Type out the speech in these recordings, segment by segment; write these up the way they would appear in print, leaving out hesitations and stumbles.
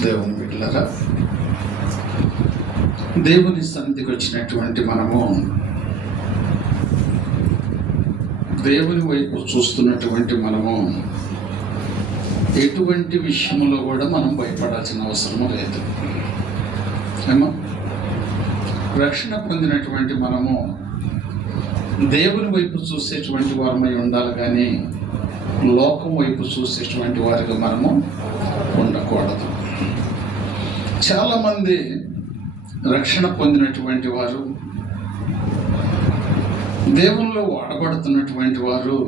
దేవుని బిడ్డలారా, దేవుని సన్నిధికి వచ్చినటువంటి మనము దేవుని వైపు చూస్తున్నటువంటి మనము ఎటువంటి విషయంలో కూడా మనం భయపడాల్సిన అవసరం లేదు. ఏమో రక్షణ పొందినటువంటి మనము దేవుని వైపు చూసేటువంటి వారమై ఉండాలి, కానీ లోకం వైపు చూసేటువంటి వారిగా మనము ఉండకూడదు. చాలామంది రక్షణ పొందినటువంటి వారు, దేవునిలో వాడబడుతున్నటువంటి వారు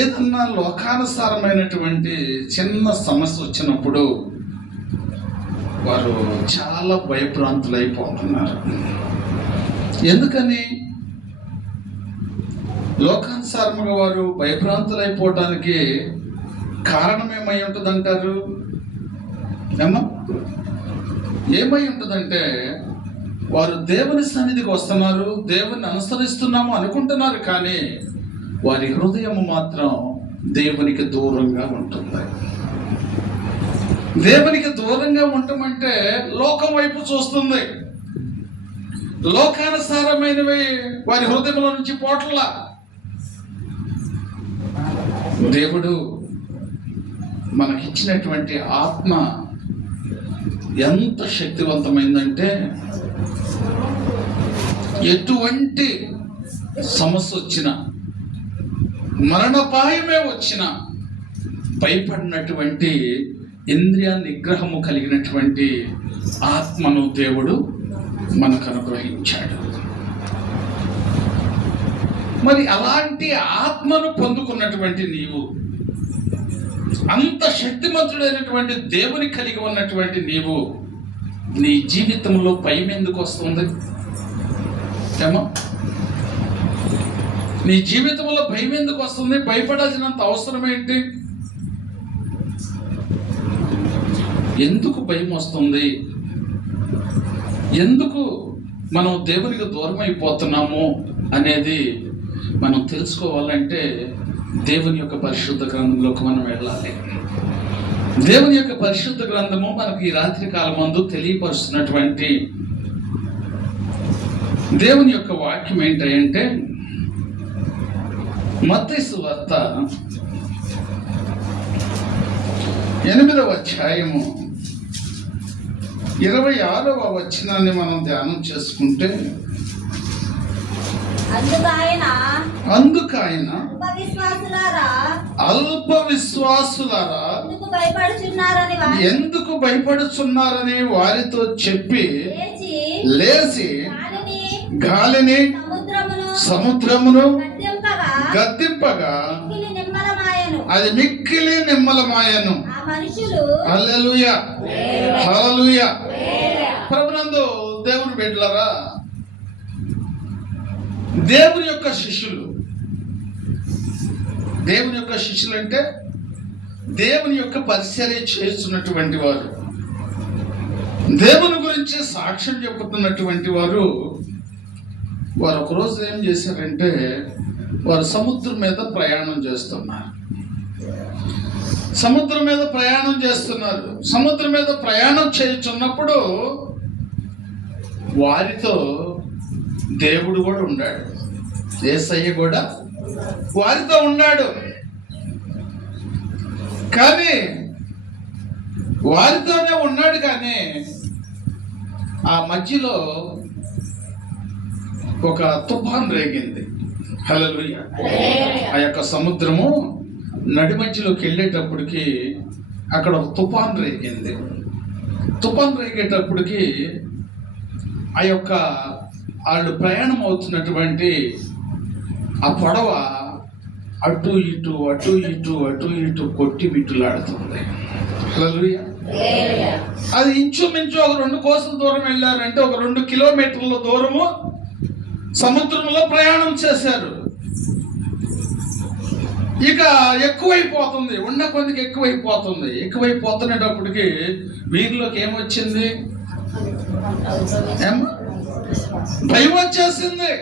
ఏదన్నా లోకానుసారమైనటువంటి చిన్న సమస్య వచ్చినప్పుడు వారు చాలా భయభ్రాంతులైపోతున్నారు. ఎందుకని లోకానుసారముగా వారు భయభ్రాంతులైపోవడానికి కారణం ఏమై ఉంటుందంటారు? ఏమై ఉంటుందంటే, వారు దేవుని సన్నిధికి వస్తున్నారు, దేవుని అనుసరిస్తున్నాము అనుకుంటున్నారు, కానీ వారి హృదయం మాత్రం దేవునికి దూరంగా ఉంటుంది. దేవునికి దూరంగా ఉండటమంటే లోకం వైపు చూస్తుంది. లోకానుసారమైనవి వారి హృదయంలో నుంచి పోట్ల. దేవుడు మనకిచ్చినటువంటి ఆత్మ ఎంత శక్తివంతమైందంటే, ఎటువంటి సమస్య వచ్చినా, మరణపాయమే వచ్చినా భయపడినటువంటి ఇంద్రియ నిగ్రహము కలిగినటువంటి ఆత్మను దేవుడు మనకు అనుగ్రహించాడు. మరి అలాంటి ఆత్మను పొందుకున్నటువంటి నీవు, అంత శక్తిమంతుడైనటువంటి దేవుని కలిగి ఉన్నటువంటి నీవు, నీ జీవితంలో భయం ఎందుకు వస్తుంది? ఏమో నీ జీవితంలో భయం ఎందుకు వస్తుంది? భయపడాల్సినంత అవసరం ఏంటి? ఎందుకు భయం వస్తుంది? ఎందుకు మనం దేవునికి దూరం అయిపోతున్నాము అనేది మనం తెలుసుకోవాలంటే దేవుని యొక్క పరిశుద్ధ గ్రంథంలోకి మనం వెళ్ళాలి. దేవుని యొక్క పరిశుద్ధ గ్రంథము మనకి ఈ రాత్రి కాలమందు తెలియపరుస్తున్నటువంటి దేవుని యొక్క వాక్యం ఏంటంటే, మత్తయి సువార్త 8వ అధ్యాయము 26వ వచనాన్ని మనం ధ్యానం చేసుకుంటే, అందుకాయన అల్ప విశ్వాసులారా ఎందుకు భయపడుచున్నారని వారితో చెప్పి లేచి గాలిని సముద్రమును గద్దింపగా అది మిక్కిలి నిమ్మలమాయను. హల్లెలూయా, హల్లెలూయా. ప్రభునందు దేవుని బిడ్డలారా, దేవుని యొక్క శిష్యులు, దేవుని యొక్క శిష్యులు అంటే దేవుని యొక్క పరిచర్య చేస్తున్నటువంటి వారు, దేవుని గురించి సాక్ష్యం చెప్పుతున్నటువంటి వారు ఒకరోజు ఏం చేశారంటే, వారు సముద్రం మీద ప్రయాణం చేస్తున్నారు. సముద్రం మీద ప్రయాణం చేయుచున్నప్పుడు వారితో దేవుడు కూడా ఉన్నాడు. యేసయ్య కూడా వారితో ఉన్నాడు. కానీ వారితోనే ఉన్నాడు, కానీ ఆ మధ్యలో ఒక తుఫాన్ రేగింది. హల్లెలూయా. ఆ యొక్క సముద్రము నడి మధ్యలోకి వెళ్ళేటప్పటికి అక్కడ ఒక తుఫాన్ రేగింది. తుఫాన్ రేగేటప్పటికి ఆ యొక్క వాళ్ళు ప్రయాణం అవుతున్నటువంటి ఆ పడవ అటు ఇటు కొట్టి బిట్టులాడుతుంది. హల్లెలూయా. అది ఇంచుమించు ఒక 2 కోసల దూరం వెళ్ళారంటే ఒక 2 కిలోమీటర్ల దూరము సముద్రంలో ప్రయాణం చేశారు. ఇక ఎక్కువైపోతుంది, ఉన్న కొద్దికి ఎక్కువైపోతున్నప్పటికి వీరిలోకి ఏమొచ్చింది? భయం వచ్చేసింది.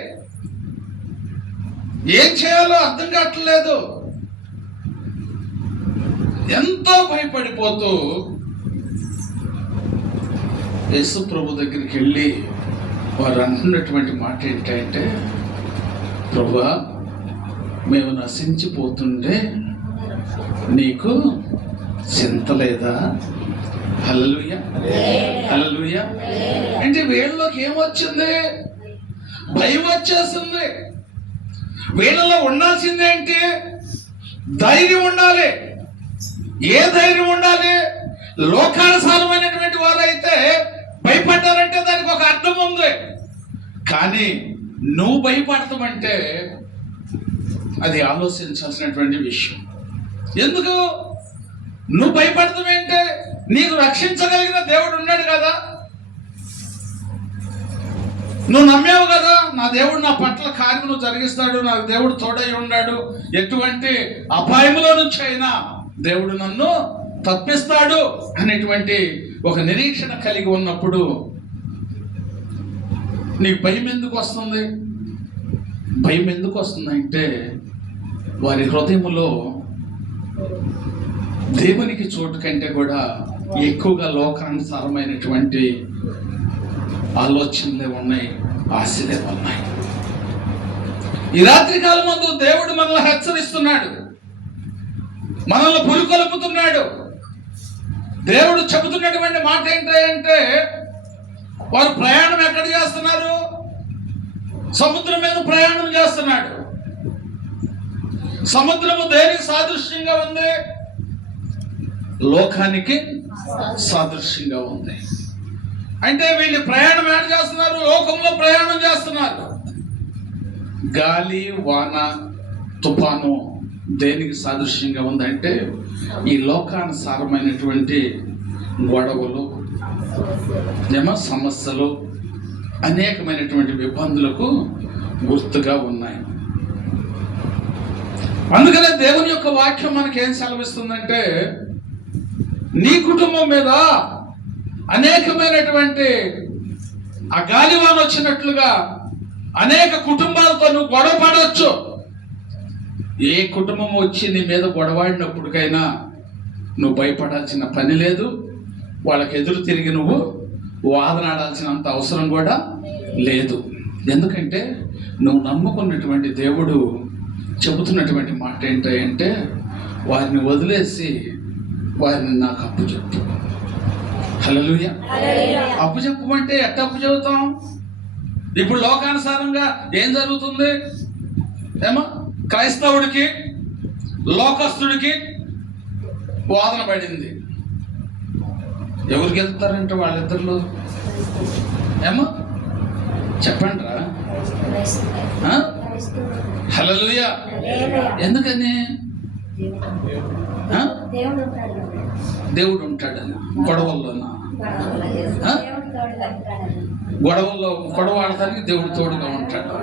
ఏం చేయాలో అర్థం కావట్లేదు. ఎంతో భయపడిపోతూ యేసు ప్రభు దగ్గరికి వెళ్ళి వారు అంటున్నటువంటి మాట ఏంటంటే, ప్రభువా, మేము నశించిపోతుంటే నీకు చింత లేదా? హల్లెలూయా, హల్లెలూయా. అంటే వీళ్ళలోకి ఏమొచ్చింది? భయం వచ్చేసింది. వీళ్ళలో ఉండాల్సింది ఏంటి? ధైర్యం ఉండాలి. ఏ ధైర్యం ఉండాలి? లోకానుసారమైనటువంటి వారైతే భయపడ్డారంటే దానికి ఒక అర్థం ఉంది. కానీ నువ్వు భయపడతామంటే అది ఆలోచించాల్సినటువంటి విషయం. ఎందుకు నువ్వు భయపడతావేంటే? నీకు రక్షించగలిగిన దేవుడు ఉన్నాడు కదా, నువ్వు నమ్మావు కదా, నా దేవుడు నా పట్ల కార్యములు జరిగిస్తాడు, నాకు దేవుడు తోడై ఉన్నాడు, ఎటువంటి అపాయములో నుంచి అయినా దేవుడు నన్ను తప్పిస్తాడు అనేటువంటి ఒక నిరీక్షణ కలిగి ఉన్నప్పుడు నీకు భయం ఎందుకు వస్తుంది? భయం ఎందుకు వస్తుందంటే వారి హృదయములో దేవునికి చోటు కంటే కూడా ఎక్కువగా లోకానుసారమైనటువంటి ఆలోచనలే ఉన్నాయి, ఆశలే ఉన్నాయి. ఈ రాత్రి కాలం ముందు దేవుడు మనల్ని హెచ్చరిస్తున్నాడు, మనల్ని పులికొలుపుతున్నాడు. దేవుడు చెబుతున్నటువంటి మాట ఏంటంటే, వారు ప్రయాణం ఎక్కడ చేస్తున్నారు? సముద్రం మీద ప్రయాణం చేస్తున్నాడు. సముద్రము దేనికి సాదృశ్యంగా ఉంది? లోకానికి సాదృశ్యంగా ఉంది. అంటే వీళ్ళు ప్రయాణం ఏం చేస్తున్నారు? లోకంలో ప్రయాణం చేస్తున్నారు. గాలి, వాన, తుఫాను దేనికి సాదృశ్యంగా ఉందంటే ఈ లోకానుసారమైనటువంటి గొడవలు, సమస్యలు, అనేకమైనటువంటి ఇబ్బందులకు గుర్తుగా ఉన్నాయి. అందుకనే దేవుని యొక్క వాక్యం మనకేం సెలవిస్తుందంటే, నీ కుటుంబం మీద అనేకమైనటువంటి ఆ గాలివాన వచ్చినట్లుగా అనేక కుటుంబాలతో నువ్వు గొడవ పడవచ్చు. ఏ కుటుంబం వచ్చి నీ మీద గొడవాడినప్పటికైనా నువ్వు భయపడాల్సిన పని లేదు. వాళ్ళకి ఎదురు తిరిగి నువ్వు వాదనాడాల్సినంత అవసరం కూడా లేదు. ఎందుకంటే నువ్వు నమ్ముకున్నటువంటి దేవుడు చెబుతున్నటువంటి మాట ఏంటంటే, వారిని వదిలేసి వారిని నాకు అప్పు చెప్పు. హల్లెలూయా. అప్పు చెప్పమంటే ఎట్ట అప్పు చెబుతాం? ఇప్పుడు లోకానుసారంగా ఏం జరుగుతుంది? క్రైస్తవుడికి లోకస్తుడికి వాదన పడింది. ఎవరికి వెళ్తారంటే వాళ్ళిద్దరిలో చెప్పండి రా. హల్లెలూయా. ఎందుకని? దేవుడు ఉంటాడని. గొడవల్లోనా? గొడవ ఆడటానికి దేవుడు తోడుగా ఉంటాడు.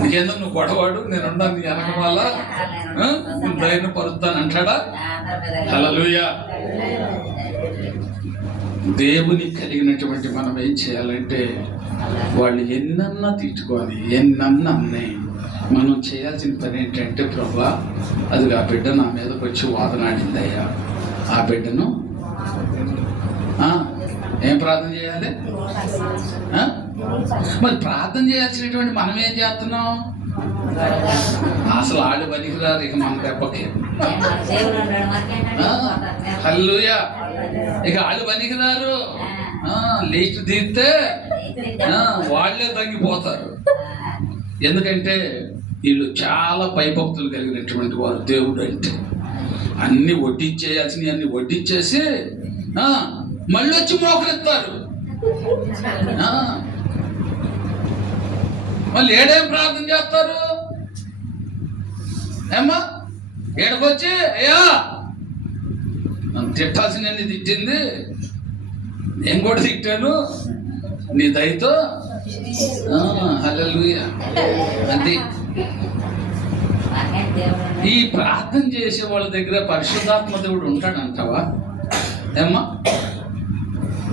నీకెందుకు నువ్వు గొడవాడు, నేనున్నా నీ వెనక వల్ల ధైర్యం పరుస్తాను అంటాడా? హల్లెలూయా. దేవుని కలిగినటువంటి మనం ఏం చేయాలంటే, వాళ్ళు ఎన్నన్నా తిట్టుకొని ఎన్నన్నా అన్నాయి, మనం చేయాల్సిన పని ఏంటంటే, ప్రభువా, అది ఆ బిడ్డ నా మీదకి వచ్చి వాదనాడిందయ్యా, ఆ బిడ్డను ఏం ప్రార్థన చేయాలి? మరి ప్రార్థన చేయాల్సినటువంటి మనం ఏం చేస్తున్నాం? అసలు ఆడు పనికిరారు ఇక మన దెబ్బకి. హల్లెలూయా. ఇక ఆడు పనికిరారు. లీస్ట్ తీస్తే వాళ్ళే తగ్గిపోతారు. ఎందుకంటే వీళ్ళు చాలా భయభక్తులు కలిగినటువంటి వారు. దేవుడు అంటే అన్ని వడ్డించేయాల్సినవి అన్ని వడ్డించేసి మళ్ళీ వచ్చి మోకరిస్తారు. మళ్ళీ ఏడేం ప్రార్థన చేస్తారు? ఏడకొచ్చి, అయ్యా నన్ను తిట్టాల్సిన తిట్టింది, నేను కూడా తిట్టాను, నీ దయతో. హల్లెలూయా. అది ఈ ప్రార్థన చేసే వాళ్ళ దగ్గర పరిశుద్ధాత్మ దేవుడు ఉంటాడంటావా?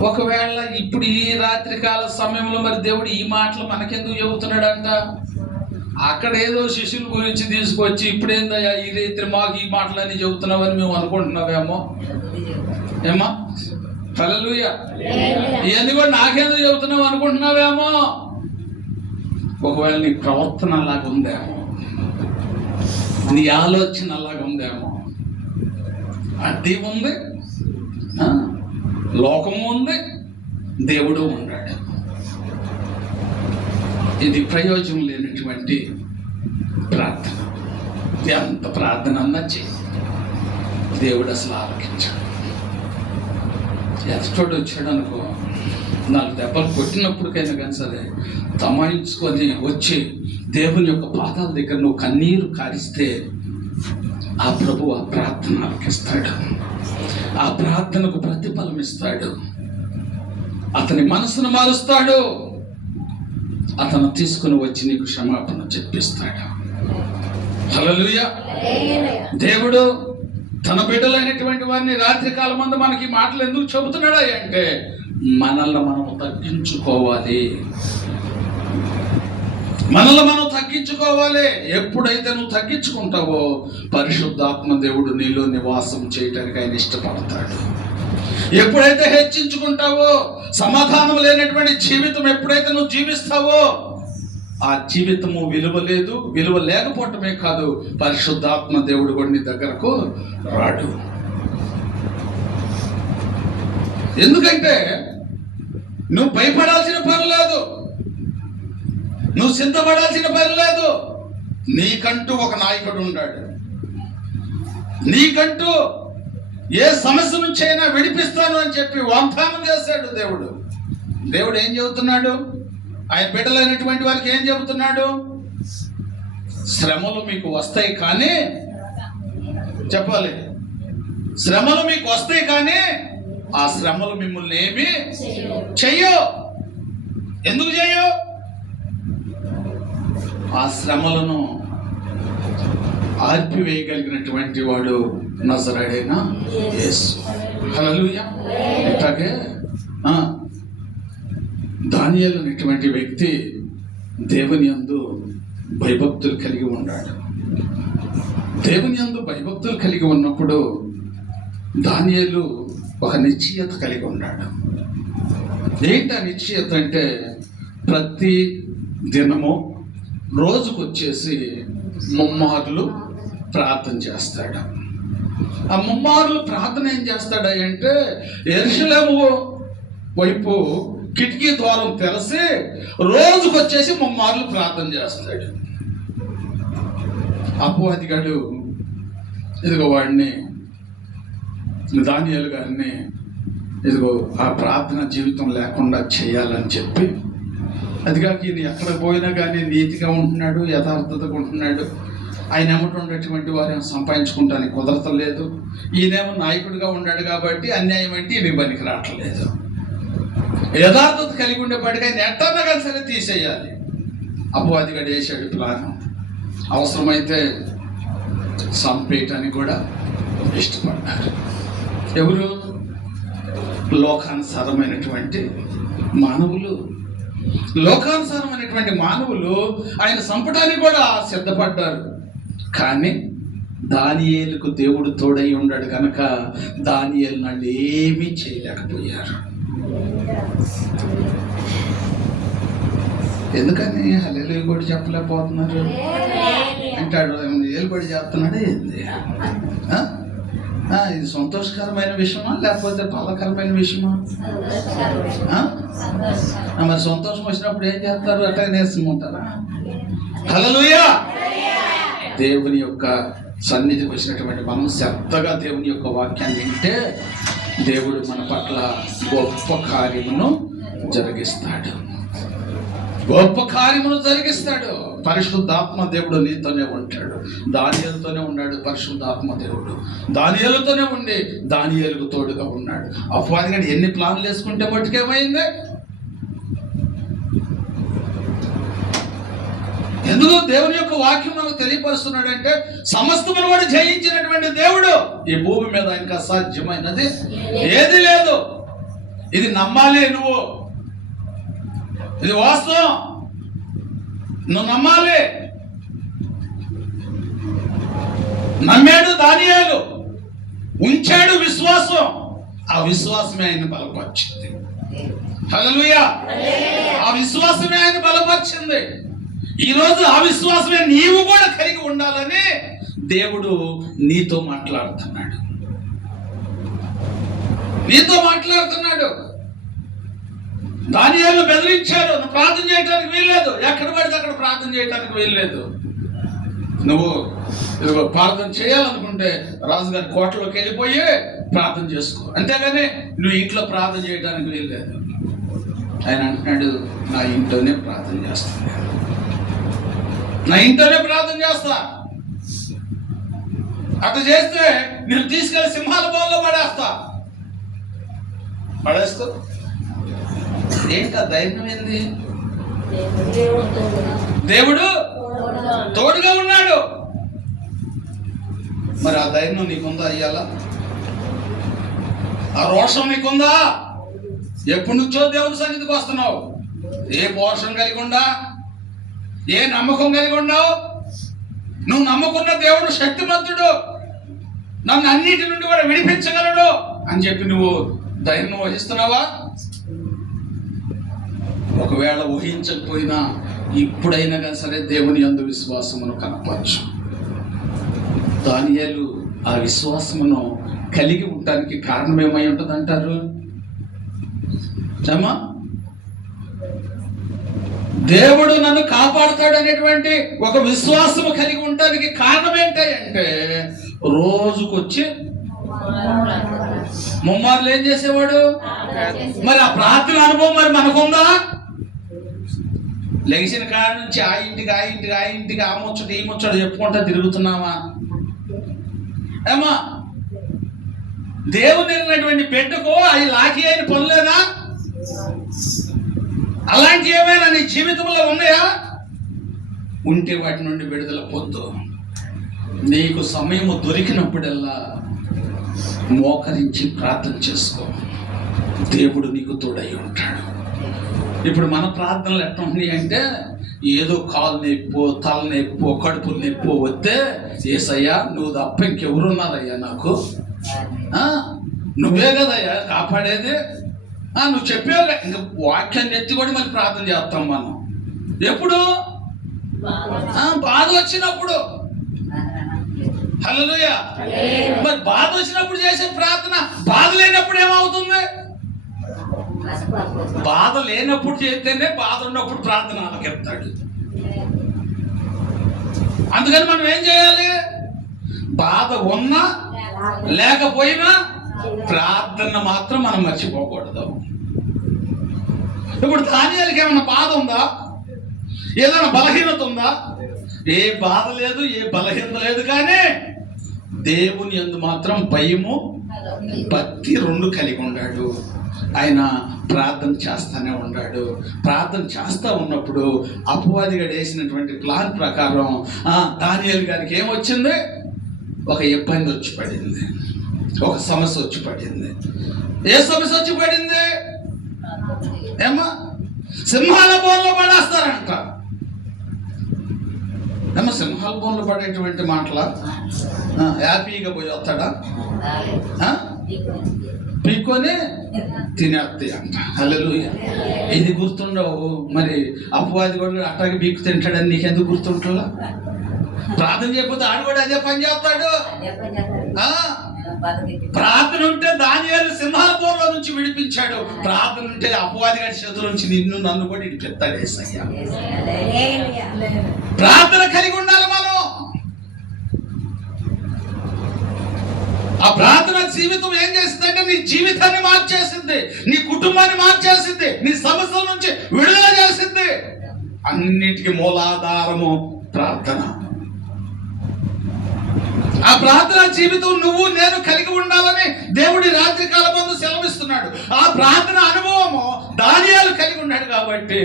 ఒకవేళ ఇప్పుడు ఈ రాత్రికాల సమయంలో మరి దేవుడు ఈ మాటలు మనకెందుకు చెబుతున్నాడంట? అక్కడ ఏదో శిష్యుల గురించి తీసుకొచ్చి ఇప్పుడేందయ్యా ఈ రీతి మాకు ఈ మాటలన్నీ చెబుతున్నావని మేము అనుకుంటున్నావేమో. ఏమా హల్లెలూయా. ఇవన్నీ కూడా నాకేందో చెబుతున్నావు అనుకుంటున్నావేమో. ఒకవేళ నీ ప్రవర్తన అలాగ ఉందేమో, నీ ఆలోచన అలాగ ఉందేమో. అది ఉంది, లోకము ఉంది, దేవుడు ఉన్నాడు. ఇది ప్రయోజనం లేనటువంటి ప్రార్థన. ఎంత ప్రార్థన అన్నా చేయి, దేవుడు అసలు ఆలకించాడు. ఎస్టోడు వచ్చాడు అనుకో, 4 దెబ్బలు కొట్టినప్పటికైనా కానీ సరే తమాయించుకొని వచ్చి దేవుని యొక్క పాదాల దగ్గర నువ్వు కన్నీరు కారిస్తే ఆ ప్రభు ఆ ప్రార్థన ఆలకిస్తాడు, ఆ ప్రార్థనకు ప్రతిఫలం ఇస్తాడు, అతని మనసును మారుస్తాడు, అతను తీసుకుని వచ్చి నీకు క్షమాపణ చెప్పిస్తాడు. హల్లెలూయా. దేవుడు తన బిడ్డలైనటువంటి వారిని రాత్రి కాలం ముందు మనకి మాటలు ఎందుకు చెబుతున్నాడా అంటే మనల్ని మనం తగ్గించుకోవాలి, మనల్ని మనం తగ్గించుకోవాలి. ఎప్పుడైతే నువ్వు తగ్గించుకుంటావో పరిశుద్ధాత్మ దేవుడు నీలో నివాసం చేయటానికి ఆయన ఇష్టపడతాడు. ఎప్పుడైతే హెచ్చించుకుంటావో, సమాధానం లేనటువంటి జీవితం ఎప్పుడైతే నువ్వు జీవిస్తావో ఆ జీవితము విలువ లేదు. విలువ లేకపోవటమే కాదు, పరిశుద్ధాత్మ దేవుడు కూడా నీ దగ్గరకు రాడు. ఎందుకంటే నువ్వు భయపడాల్సిన పని లేదు, నువ్వు సిద్ధపడాల్సిన పని లేదు. నీకంటూ ఒక నాయకుడు ఉన్నాడు. నీకంటూ ఏ సమస్య నుంచి అయినా విడిపిస్తాను అని చెప్పి వాగ్దానం చేశాడు దేవుడు. దేవుడు ఏం చెబుతున్నాడు? ఆయన బిడ్డలైనటువంటి వారికి ఏం చెబుతున్నాడు? శ్రమలు మీకు వస్తాయి కానీ, చెప్పాలి, శ్రమలు మీకు వస్తాయి కానీ ఆ శ్రమలు మిమ్మల్ని ఏమి చెయ్యో. ఎందుకు చెయ్యో? ఆ శ్రమలను ఆర్పివేయగలిగినటువంటి వాడు నజరేయుడైన యేసు. హల్లెలూయా. ఇట్లాగే దానియేలు అనేటువంటి వ్యక్తి దేవుని యందు భయభక్తులు కలిగి ఉన్నాడు. దేవుని యందు భయభక్తులు కలిగి ఉన్నప్పుడు దానియేలు ఒక నిశ్చయత కలిగి ఉన్నాడు. ఏంటి ఆ నిశ్చయత అంటే ప్రతి దినము రోజుకొచ్చేసి ముమ్మార్లు ప్రార్థన చేస్తాడు. ఆ ముమ్మార్లు ప్రార్థన ఏం చేస్తాడు అంటే యెరూషలేము వైపు కిటికీ ద్వారం తెరసి రోజుకొచ్చేసి ముమ్మార్లు ప్రార్థన చేస్తాడు. అపవాదిగాడు ఇదిగో వాడిని, దానియేలు గారిని ఇదిగో ఆ ప్రార్థన జీవితం లేకుండా చేయాలని చెప్పి, అదిగాక ఈయన ఎక్కడికి పోయినా కానీ నీతిగా ఉంటున్నాడు, యథార్థతగా ఉంటున్నాడు. ఆయన ఏమిటి ఉండేటువంటి వారు సంపాదించుకుంటానికి కుదరతలేదు. ఈయనేమో నాయకుడిగా ఉన్నాడు కాబట్టి అన్యాయం అంటే ఈయన పనికి రావట్లేదు. యథార్థత కలిగి ఉండేపాటికి ఆయన ఎట్టన్నా కానీ సరే తీసేయాలి. అపవాదిగాడు వేసాడు ప్లాన్. అవసరమైతే చంపేయటానికి కూడా ఇష్టపడ్డారు. ఎవరు? లోకానుసారమైనటువంటి మానవులు. లోకానుసారమైనటువంటి మానవులు ఆయన చంపడానికి కూడా సిద్ధపడ్డారు. కానీ దానియేలుకు దేవుడు తోడై ఉన్నాడు కనుక దానియేలు నాళ్ళు ఏమీ చేయలేకపోయారు. ఎందుకని హల్లెలూయా కూడా చెప్పలేకపోతున్నారు అంటాడు. ఏలుబడి చేస్తున్నాడే ఏంది? ఇది సంతోషకరమైన విషయమా లేకపోతే బాధకరమైన విషయమా? మరి సంతోషం వచ్చినప్పుడు ఏం చేస్తారు? అట్లా నేర్చుకుంటారా? హల్లెలూయా. దేవుని యొక్క సన్నిధికి వచ్చినటువంటి మనం శ్రద్ధగా దేవుని యొక్క వాక్యాన్ని వింటే దేవుడు మన పట్ల గొప్ప కార్యమును జరిగిస్తాడు. గొప్ప కార్యమును జరిగిస్తాడు. పరిశుద్ధాత్మ దేవుడు నీతోనే ఉంటాడు. దానియేలుతోనే ఉన్నాడు పరిశుద్ధాత్మ దేవుడు. దానియేలుతోనే ఉండి దానియేలుకు తోడుగా ఉన్నాడు. అపవాదిగాడు ఎన్ని ప్లాన్లు వేసుకుంటే మట్టుకేమైంది? ఎందుకు దేవుని యొక్క వాక్యం మనకు తెలియపరుస్తున్నాడంటే సమస్తమును కూడా జయించినటువంటి దేవుడు. ఈ భూమి మీద ఇంకా అసాధ్యమైనది ఏది లేదు. ఇది నమ్మాలి నువ్వు. ఇది వాస్తవం, నువ్వు నమ్మాలి. నమ్మాడు దానియేలు, ఉంచాడు విశ్వాసం. ఆ విశ్వాసమే ఆయన బలపరిచింది. హల్లెలూయా. ఆ విశ్వాసమే ఆయన బలపరిచింది. ఈరోజు ఆ విశ్వాసమే నీవు కూడా కలిగి ఉండాలని దేవుడు నీతో మాట్లాడుతున్నాడు. దానియేలు బెదిరించారు, నువ్వు ప్రార్థన చేయడానికి వీల్లేదు, ఎక్కడ పడితే అక్కడ ప్రార్థన చేయడానికి వీల్లేదు. నువ్వు ప్రార్థన చేయాలనుకుంటే రాజుగారి కోటలోకి వెళ్ళిపోయి ప్రార్థన చేసుకో, అంతేగాని నువ్వు ఇంట్లో ప్రార్థన చేయడానికి వీల్లేదు. ఆయన అంటున్నాడు, నా ఇంట్లోనే ప్రార్థన చేస్తాను, నా ఇంట్లోనే ప్రార్థన చేస్తా. అట్లా చేస్తే నేను తీసుకెళ్లి సింహాల బోన్లో పడేస్తూ ఏంటి ఆ ధైర్యం ఏంది? దేవుడు తోడుగా ఉన్నాడు. మరి ఆ ధైర్యం నీకుందా? అయ్యాలా ఆ రోషం నీకుందా? ఎప్పటి నుంచో దేవుని సన్నిధికి వస్తున్నావు, ఏ పోషణ కలిగి ఉండా, ఏ నమ్మకం కలిగి ఉన్నావు? నువ్వు నమ్ముకున్న దేవుడు శక్తిమంతుడు, నన్ను అన్నిటి నుండి కూడా విడిపించగలడు అని చెప్పి నువ్వు ధైర్యం వహిస్తున్నావా? ఒకవేళ ఊహించకపోయినా ఇప్పుడైనా కానీ సరే దేవుని యందు విశ్వాసమును కనపరచు. దానియేలు ఆ విశ్వాసమును కలిగి ఉండటానికి కారణం ఏమై ఉంటుంది అంటారు? ఏమా? దేవుడు నన్ను కాపాడుతాడు అనేటువంటి ఒక విశ్వాసము కలిగి ఉండటానికి కారణం ఏంటంటే రోజుకొచ్చి ముమ్మార్లు ఏం చేసేవాడు? మరి ఆ ప్రార్థన అనుభవం మరి మనకుందా? లెగిసిన కాడ నుంచి ఆ ఇంటికి ఆ ముచ్చట ఈ ముచ్చట చెప్పుకుంటా తిరుగుతున్నామా? ఏమా? దేవుని ఎరిగినటువంటి బిడ్డకు అది లాఖీ అయిన పనులేనా? అలాంటి ఏమైనా నీ జీవితంలో ఉన్నాయా? ఉంటే వాటి నుండి విడుదల పొందు. నీకు సమయము దొరికినప్పుడల్లా మోకరించి ప్రార్థన చేసుకో, దేవుడు నీకు తోడై ఉంటాడు. ఇప్పుడు మన ప్రార్థనలు ఎట్లా ఉన్నాయి అంటే, ఏదో కాలు నొప్పో, తల నొప్పో, కడుపు నొప్పో వస్తే యేసయ్యా నువ్వు తప్ప ఇంకెవరున్నారయ్యా నాకు, నువ్వే కదయ్యా కాపాడేది, నువ్వు చెప్పేవా. ఇంకా వాక్యాన్ని ఎత్తి కూడా మళ్ళీ ప్రార్థన చేస్తాం మనం. ఎప్పుడు? బాధ వచ్చినప్పుడు. హల్లెలూయా. మరి బాధ వచ్చినప్పుడు చేసే ప్రార్థన, బాధ లేనప్పుడు ఏమవుతుంది? బాధ లేనప్పుడు చేస్తేనే బాధ ఉన్నప్పుడు ప్రార్థన ఆలకిస్తాడు. అందుకని మనం ఏం చేయాలి? బాధ ఉన్నా లేకపోయినా ప్రార్థన మాత్రం మనం మర్చిపోకూడదు. ఇప్పుడు దానియేలుకి ఏమైనా బాధ ఉందా? ఏదైనా బలహీనత ఉందా? ఏ బాధ లేదు, ఏ బలహీనత లేదు. కానీ దేవుని యందు మాత్రం భయము భక్తి రెండు కలిగి ఉన్నాడు. ఆయన ప్రార్థన చేస్తానే ఉన్నాడు. ప్రార్థన చేస్తూ ఉన్నప్పుడు అపవాదిగాడు వేసినటువంటి ప్లాన్ ప్రకారం దానియేలు గారికి ఏమొచ్చింది? ఒక ఇబ్బంది వచ్చి పడింది, ఒక సమస్య వచ్చి పడింది. ఏ సమస్య వచ్చి పడింది? ఏమ్మా? సింహాల బోన్లో పడేస్తారంట. ఏమో సింహాల బోన్లో పడేటువంటి మాటలా? హ్యాపీగా పోయి వస్తాడా? పీక్కొని తినేస్తాయి అంట. హల్లెలూయా. ఇది గుర్తుండవు. మరి అపవాది కూడా అట్టాగే పీక్కు తింటాడని నీకెందుకు గుర్తుంటా? ప్రార్థన చేయకపోతే ఆడు కూడా అదే పని చేస్తాడు. ప్రార్థన ఉంటే దానియేలు సింహాల బోన్లో నుంచి విడిపించాడు. ప్రార్థన ఉంటే అపవాది గారి చేతుల నుంచి నిన్ను నన్ను కూడా విడిపిస్తాడు యేసయ్య. ప్రార్థన కలిగి ఉండాలి మనం. ఆ ప్రార్థన జీవితం ఏం చేసిందంటే నీ జీవితాన్ని మార్చేసింది, నీ కుటుంబాన్ని మార్చేసింది, నీ సమస్యల నుంచి విడుదల చేసింది. అన్నిటికీ మూలాధారము ప్రార్థన. ఆ ప్రార్థన జీవితం నువ్వు నేను కలిగి ఉండాలని దేవుడి రాత్రికాలమందు సెలవిస్తున్నాడు. ఆ ప్రార్థన అనుభవము దానియేలు కలిగి ఉన్నాడు. కాబట్టి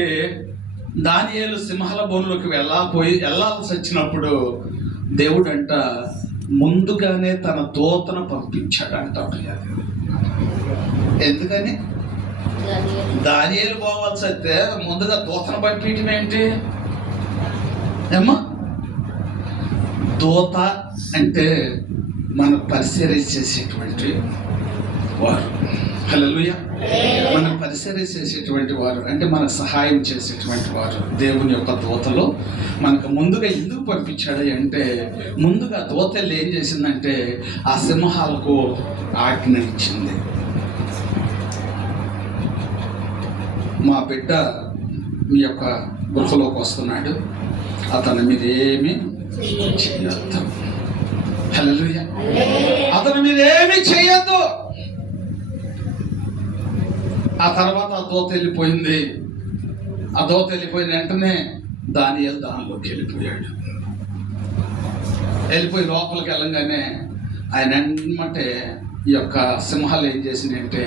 దానియేలు సింహాల బోన్లోకి వెళ్ళాల్సి వచ్చినప్పుడు దేవుడు అంట ముందుగానే తన దూతను పంపించాడంట. ఎందుకని? దానియేలు పోవాల్సి అయితే ముందుగా దూతను పంపించడం ఏంటి? ఏమ్మా? దూత అంటే మన పరిచర్య చేసేటువంటి వారు. హల్లెలూయా. మన పరిచర్య చేసేటువంటి వారు అంటే మనకు సహాయం చేసేటువంటి వారు. దేవుని యొక్క దూతలు మనకు ముందుగా ఎందుకు పంపించాడు అంటే, ముందుగా దూతలు ఏం చేసిందంటే ఆ సింహాలకు ఆజ్ఞ ఇచ్చింది. మా బిడ్డ మీ యొక్క గృహలోకి వస్తున్నాడు, అతను మీరేమీ చేయొద్దు. హల్లెలూయా. అతను మీరేమీ చేయొద్దు. ఆ తర్వాత ఆ దూత వెళ్ళిపోయింది. ఆ దూత వెళ్ళిపోయిన వెంటనే దానియేలు దానిలోకి వెళ్ళిపోయాడు. వెళ్ళిపోయి లోపలికి వెళ్ళంగానే ఆయన వెంటనే ఈ యొక్క సింహాలు ఏం చేసినాయంటే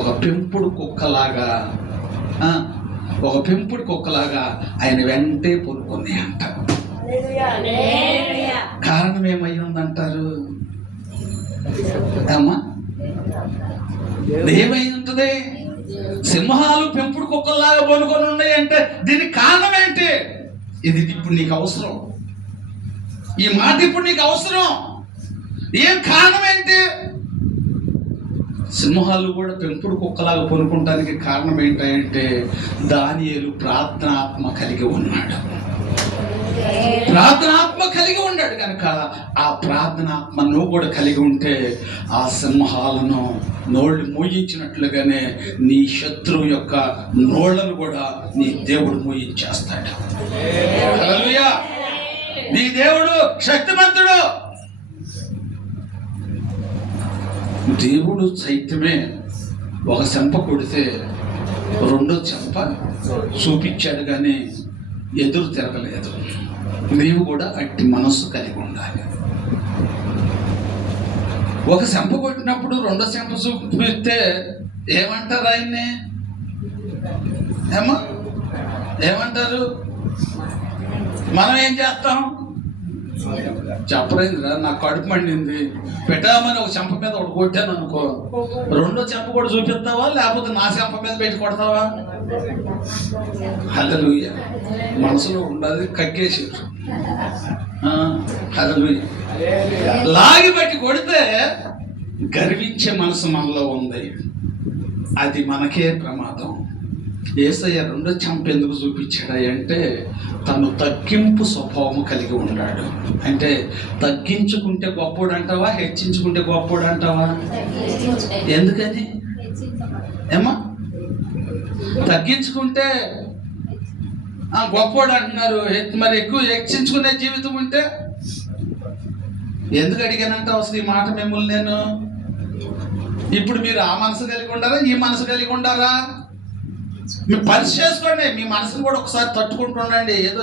ఒక పెంపుడు కుక్కలాగా ఆయన వెంటే పొనుకున్నాయి అంట. కారణం ఏమై ఉందంటారు అమ్మా? ఏమై ఉంటుంది? సింహాలు పెంపుడు కుక్కల్లాగా పనుకొని ఉన్నాయి అంటే దీనికి కారణం ఏంటి? ఇది ఇప్పుడు నీకు అవసరం, ఈ మాట ఇప్పుడు నీకు అవసరం. ఏం కారణం ఏంటి? సింహాలు కూడా పెంపుడు కుక్కలాగా పనుకుంటానికి కారణం ఏంటంటే దానియేలు ప్రార్థనాత్మ కలిగి ఉన్నాడు. ప్రార్థనాత్మ కలిగి ఉన్నాడు కనుక ఆ ప్రార్థనాత్మ నువ్వు కూడా కలిగి ఉంటే ఆ సింహాలను నోళ్ళు మూయించినట్లుగానే నీ శత్రువు యొక్క నోళ్లను కూడా నీ దేవుడు మూయించేస్తాడు. హల్లెలూయా. నీ దేవుడు శక్తిమంతుడు. దేవుడు సైతమే ఒక చెంప కొడితే రెండో చెంప చూపించాడు కానీ ఎదురు తిరగలేదు. నీవు కూడా అట్టి మనస్సు కలిగి ఉండాలి. ఒక చెంప కొట్టినప్పుడు రెండో చెంప చూపిస్తే ఏమంటారు ఆయన్ని? ఏమంటారు? మనం ఏం చేస్తాం? చెప్పలేదురా, నాకు కడుపు మండింది, పెట్టామని ఒక చెంప మీద ఒకటి కొట్టాను అనుకో, రెండో చెంప కూడా చూపిస్తావా లేకపోతే నా చెంప మీద పెట్టి కొడతావా? హల్లెలూయా. మనసులో ఉండదు కక్కేసారు. హల్లెలూయా. లాగి బట్టి కొడితే గర్వించే మనసు మనలో ఉంది, అది మనకే ప్రమాదం. యేసయ్య రెండో చెంప ఎందుకు చూపించాడంటే తను తగ్గింపు స్వభావము కలిగి ఉన్నాడు. అంటే తగ్గించుకుంటే గొప్పోడు అంటావా, హెచ్చించుకుంటే గొప్పోడు అంటావా? ఎందుకని ఏమా? తగ్గించుకుంటే గొప్పోడు అంటున్నారు, మరి ఎక్కువ హెచ్చించుకునే జీవితం ఉంటే ఎందుకు అడిగానంటే అసలు ఈ మాట మిమ్మల్ని నేను. ఇప్పుడు మీరు ఆ మనసు కలిగి ఉండారా, ఈ మనసు కలిగి ఉండారా? మీరు పరిచయం చేసుకోండి. మీ మనసును కూడా ఒకసారి తట్టుకుంటుండండి. ఏదో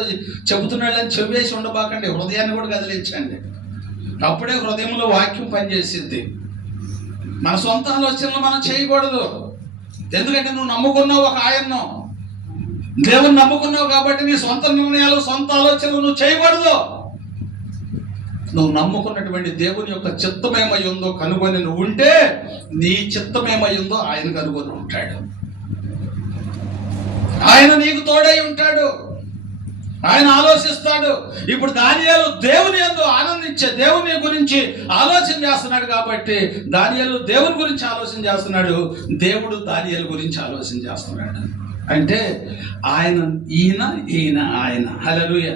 చెబుతున్నాళ్ళని చెవివేసి ఉండబాకండి. హృదయాన్ని కూడా కదిలించండి. అప్పుడే హృదయంలో వాక్యం పనిచేసిద్ది. మన సొంత ఆలోచనలు మనం చేయకూడదు. ఎందుకంటే నువ్వు నమ్ముకున్నావు ఒక ఆయన్ను, దేవుని నమ్ముకున్నావు కాబట్టి నీ సొంత నిర్ణయాలు, సొంత ఆలోచనలు నువ్వు చేయకూడదు. నువ్వు నమ్ముకున్నటువంటి దేవుని యొక్క చిత్తమేమై ఉందో కనుగొని నువ్వు ఉంటే నీ చిత్తమేమై ఉందో ఆయన కనుగొని ఉంటాడు. ఆయన నీకు తోడై ఉంటాడు. ఆయన ఆలోచిస్తాడు. ఇప్పుడు దానియేలు దేవుని యందు ఆనందించే దేవుని గురించి ఆలోచన చేస్తున్నాడు కాబట్టి దానియేలు దేవుని గురించి ఆలోచన చేస్తున్నాడు, దేవుడు దానియేలు గురించి ఆలోచన చేస్తున్నాడు. అంటే ఆయన ఈయన ఆయన. హల్లెలూయా.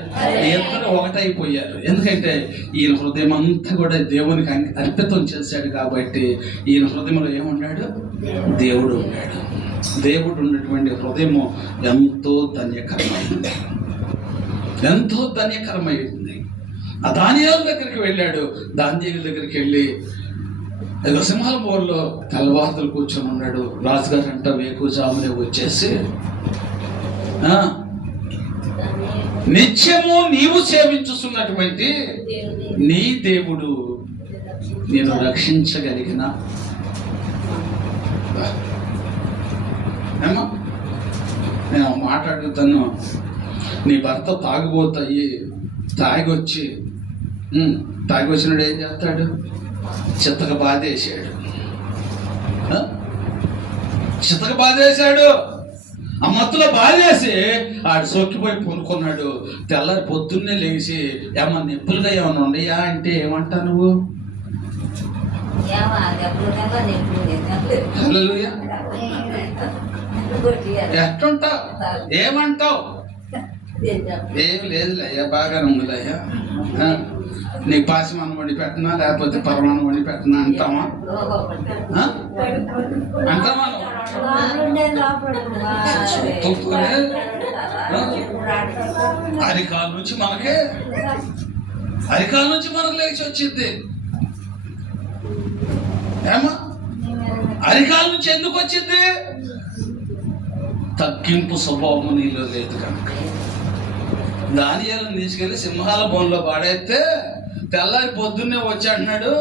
ఇద్దరు ఒకటైపోయారు. ఎందుకంటే ఈయన హృదయం అంతా కూడా దేవునికి అర్పితం చేశాడు కాబట్టి ఈయన హృదయంలో ఏమున్నాడు? దేవుడు ఉన్నాడు. దేవుడు ఉన్నటువంటి హృదయము ఎంతో ధన్యకరమైంది, ఎంతో ధన్యకరమైంది. ఆ దానియేలు దగ్గరికి వెళ్ళాడు. దానియేలు దగ్గరికి వెళ్ళి సింహాల బోర్లో తెల్లవారులు కూర్చొని ఉన్నాడు. రాజుగారు అంట వేకుజామునే వచ్చేసి, నిత్యము నీవు సేవించుతున్నటువంటి నీ దేవుడు నేను రక్షించగలిగిన ఏమో నేను మాట్లాడుతాను. నీ భర్త తాగి వచ్చినాడు ఏం చేస్తాడు? చిత్తక బాధేశాడు. ఆ మత్తులో బాధేసి ఆడు సొక్కిపోయి పొనుకున్నాడు. తెల్లారి పొద్దున్నే లేచి ఏమన్నా నొప్పులుగా ఏమన్నా ఉండయా అంటే ఏమంటా నువ్వు? ఎట్టుంటావు? ఏమంటావు? ఏం లేదులే అయ్యా, బాగానే ఉందిలే అయ్యా. నీ పాశమానం వండి పెట్టనా లేకపోతే పరమాణం వండి పెట్టనా అంటామా? అంటామా? అరికాల నుంచి మనకు లేచి వచ్చింది. ఏమా అరికాల నుంచి ఎందుకు వచ్చింది? తగ్గింపు స్వభావం నీలో లేదు కనుక. దానియేలుని తీసుకెళ్లి సింహాల బోన్లో పాడైతే తెల్లారి పొద్దున్నే వచ్చి అంటున్నాడు,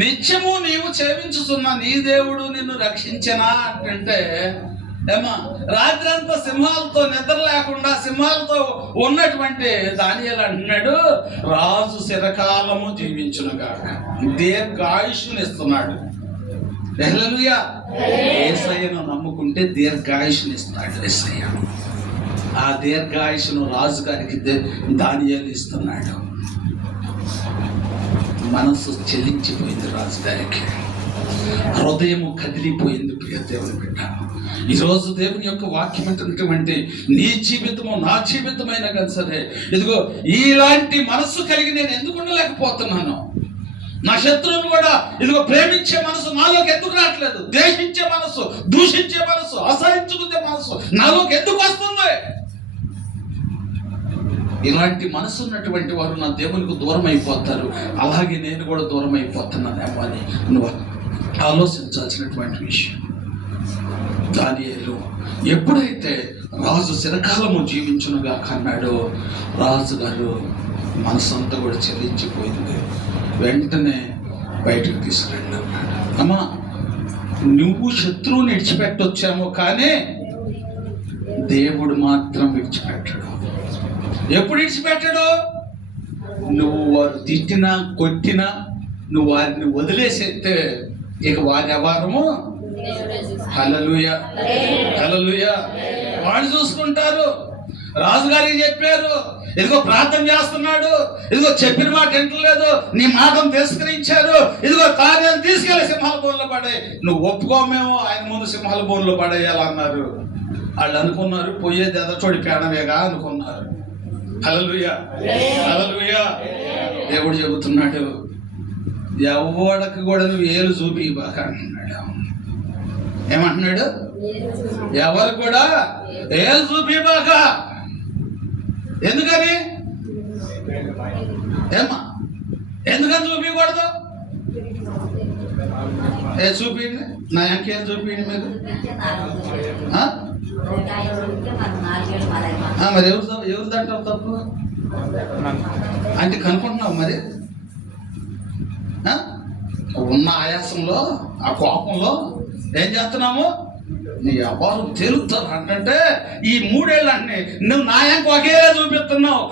నిత్యము నీవు సేవించుతున్నా నీ దేవుడు నిన్ను రక్షించనా అంటే, ఏమా రాత్రి అంతా సింహాలతో నిద్ర లేకుండా సింహాలతో ఉన్నటువంటి దానియేలు అంటున్నాడు, రాజు చిరకాలము జీవించునుగాక, దీర్ఘాయుష్ని ఇస్తున్నాడు. హల్లెలూయా. యేసయ్యను నమ్ముకుంటే దీర్ఘాయుష్ని ఇస్తాడు యేసయ్య. ఆ దీర్ఘాయుష్ను రాజు గారికి దానియేలు ఇస్తున్నాడు. మనసు చెల్లించిపోయింది రాజు గారికి, హృదయము కదిలిపోయింది. ప్రియ దేవుని బిడ్డ, ఈరోజు దేవుని యొక్క వాక్యం ఏంటంటే, నీ జీవితము నా జీవితమైనా కానీ సరే, ఇదిగో ఇలాంటి మనస్సు కలిగి నేను ఎందుకు ఉండలేకపోతున్నాను? నా శత్రువును కూడా ఇదిగో ప్రేమించే మనసు నాలోకి ఎందుకు రావట్లేదు? ద్వేషించే మనసు, దూషించే మనసు, అసహించుకునే మనసు నాలోకి ఎందుకు వస్తుంది? ఇలాంటి మనసు ఉన్నటువంటి వారు నా దేవునికి దూరం అయిపోతారు. అలాగే నేను కూడా దూరం అయిపోతున్నానేమో అని నువ్వు ఆలోచించాల్సినటువంటి విషయం. దానియేలు ఎప్పుడైతే రాజు చిరకాలము జీవించునుగా కన్నాడో, రాజు గారు మనసంతా కూడా చెల్లించిపోయింది. వెంటనే బయటకు తీసుకురండి అన్నాడు. అమ్మా, నువ్వు శత్రువుని విడిచిపెట్టొచ్చామో కానీ దేవుడు మాత్రం విడిచిపెట్టాడు. ఎప్పుడు విడిచిపెట్టాడు? నువ్వు వారు తిట్టినా కొట్టినా నువ్వు వారిని వదిలేసేస్తే ఇక వారి వ్యవహారము హల్లెలూయా హల్లెలూయా వాడు చూసుకుంటారు. రాజుగారికి చెప్పారు, ఇదిగో ప్రార్థన చేస్తున్నాడు, ఇదిగో చెప్పిన మాట వింటలేదు, నీ మాటను తిరస్కరించారు, ఇదిగో కార్యాలు తీసుకెళ్ళి సింహాల బోన్లో పడే. నువ్వు ఒప్పుకోమేమో ఆయన ముందు సింహాల బోన్లో పడేయాలన్నారు. వాళ్ళు అనుకున్నారు పోయేది ఎదచోడి పేడవేగా అనుకున్నారు. హల్లెలూయా హల్లెలూయా. దేవుడు చెబుతున్నాడు, ఎవడకి కూడా నువ్వు ఏలు చూపి బాక అంటున్నాడు. ఏమంటున్నాడు? ఎవరు కూడా ఏలు చూపి బాక. ఎందుకని? ఏమ్మా ఎందుకని చూపించకూడదు? చూపించండి, నా అంకేం చూపించండి మీరు. మరి ఎవరు దంటావు తప్పు అంటే కనుక్కుంటున్నావు. మరి ఉన్న ఆయాసంలో ఆ కోపంలో ఏం చేస్తున్నాము? నీ అబ్బాలు తేలుతారు అంటే ఈ 3 ఏళ్ళు అంటే నువ్వు నాయంకు ఒకే చూపిస్తున్నావు,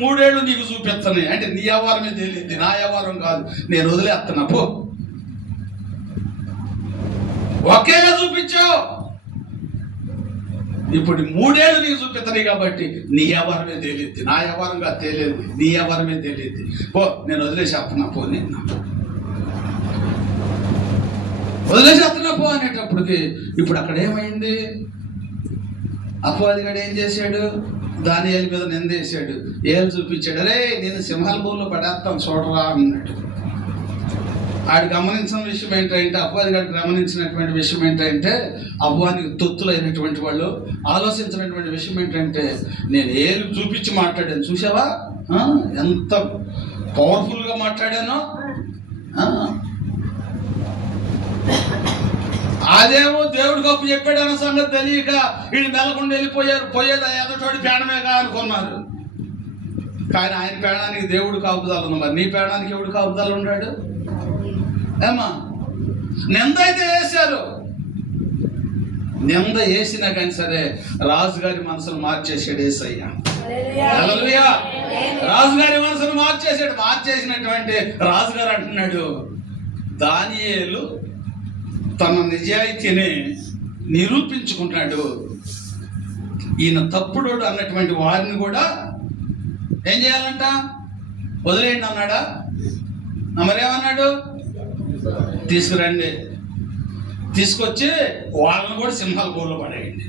3 ఏళ్ళు నీకు చూపిస్తున్నాయి అంటే నీ వ్యవహారమే తేలింది, నా వ్యవహారం కాదు. నేను వదిలేస్తున్నా పో. ఒకేగా చూపించావు, ఇప్పుడు 3 ఏళ్ళు నీకు చూపిస్తున్నాయి కాబట్టి నీ వ్యవహారమే తేలింది, నా వ్యవహారంగా తేలేదు, నీ వ్యవహారమే తేలింది. పో, నేను వదిలేసేస్తున్నా పో, నిన్న వదిలేసేస్తున్నా పో అనేటప్పటికి ఇప్పుడు అక్కడ ఏమైంది? అపవాదిగాడు ఏం చేశాడు? దానియేలు మీద నిందేశాడు, ఏళ్ళు చూపించాడు. అరే నేను సింహాల బోన్లో పడేస్తాను చూడరా అన్నాడు. ఆడు గమనించిన విషయం ఏంటంటే, అపవాదిగాడు గమనించినటువంటి విషయం ఏంటంటే, అపవాదికి తొత్తులైనటువంటి వాళ్ళు ఆలోచించినటువంటి విషయం ఏంటంటే, నేను ఏళ్ళు చూపించి మాట్లాడాను చూసావా, ఎంత పవర్ఫుల్గా మాట్లాడానో. అదేమో దేవుడి గొప్ప చెప్పాడు అన్న సంగతి తెలియక వీళ్ళు మెల్లకుండా వెళ్ళిపోయారు. పోయేది ఎదటోడి పేడమేగా అనుకున్నారు. కానీ ఆయన పేడానికి దేవుడు కాపుదల ఉంది. మరి నీ పేడానికి ఎవడు కాపుదల ఉన్నాడు? ఏమా నింద అయితే వేశారు, నింద వేసినా కానీ సరే రాజుగారి మనసును మార్చేసాడు యేసయ్య. హల్లెలూయా. రాజుగారి మనసును మార్చేసాడు. మార్చేసినటువంటి రాజుగారు అంటున్నాడు, దానియేలు తన నిజాయితీని నిరూపించుకుంటున్నాడు. ఈయన తప్పుడోడు అన్నటువంటి వారిని కూడా ఏం చేయాలంట? వదిలేయండి అన్నాడా? మరేమన్నాడు? తీసుకురండి, తీసుకొచ్చి వాళ్ళని కూడా సింహాల గోల్లో పడేయండి.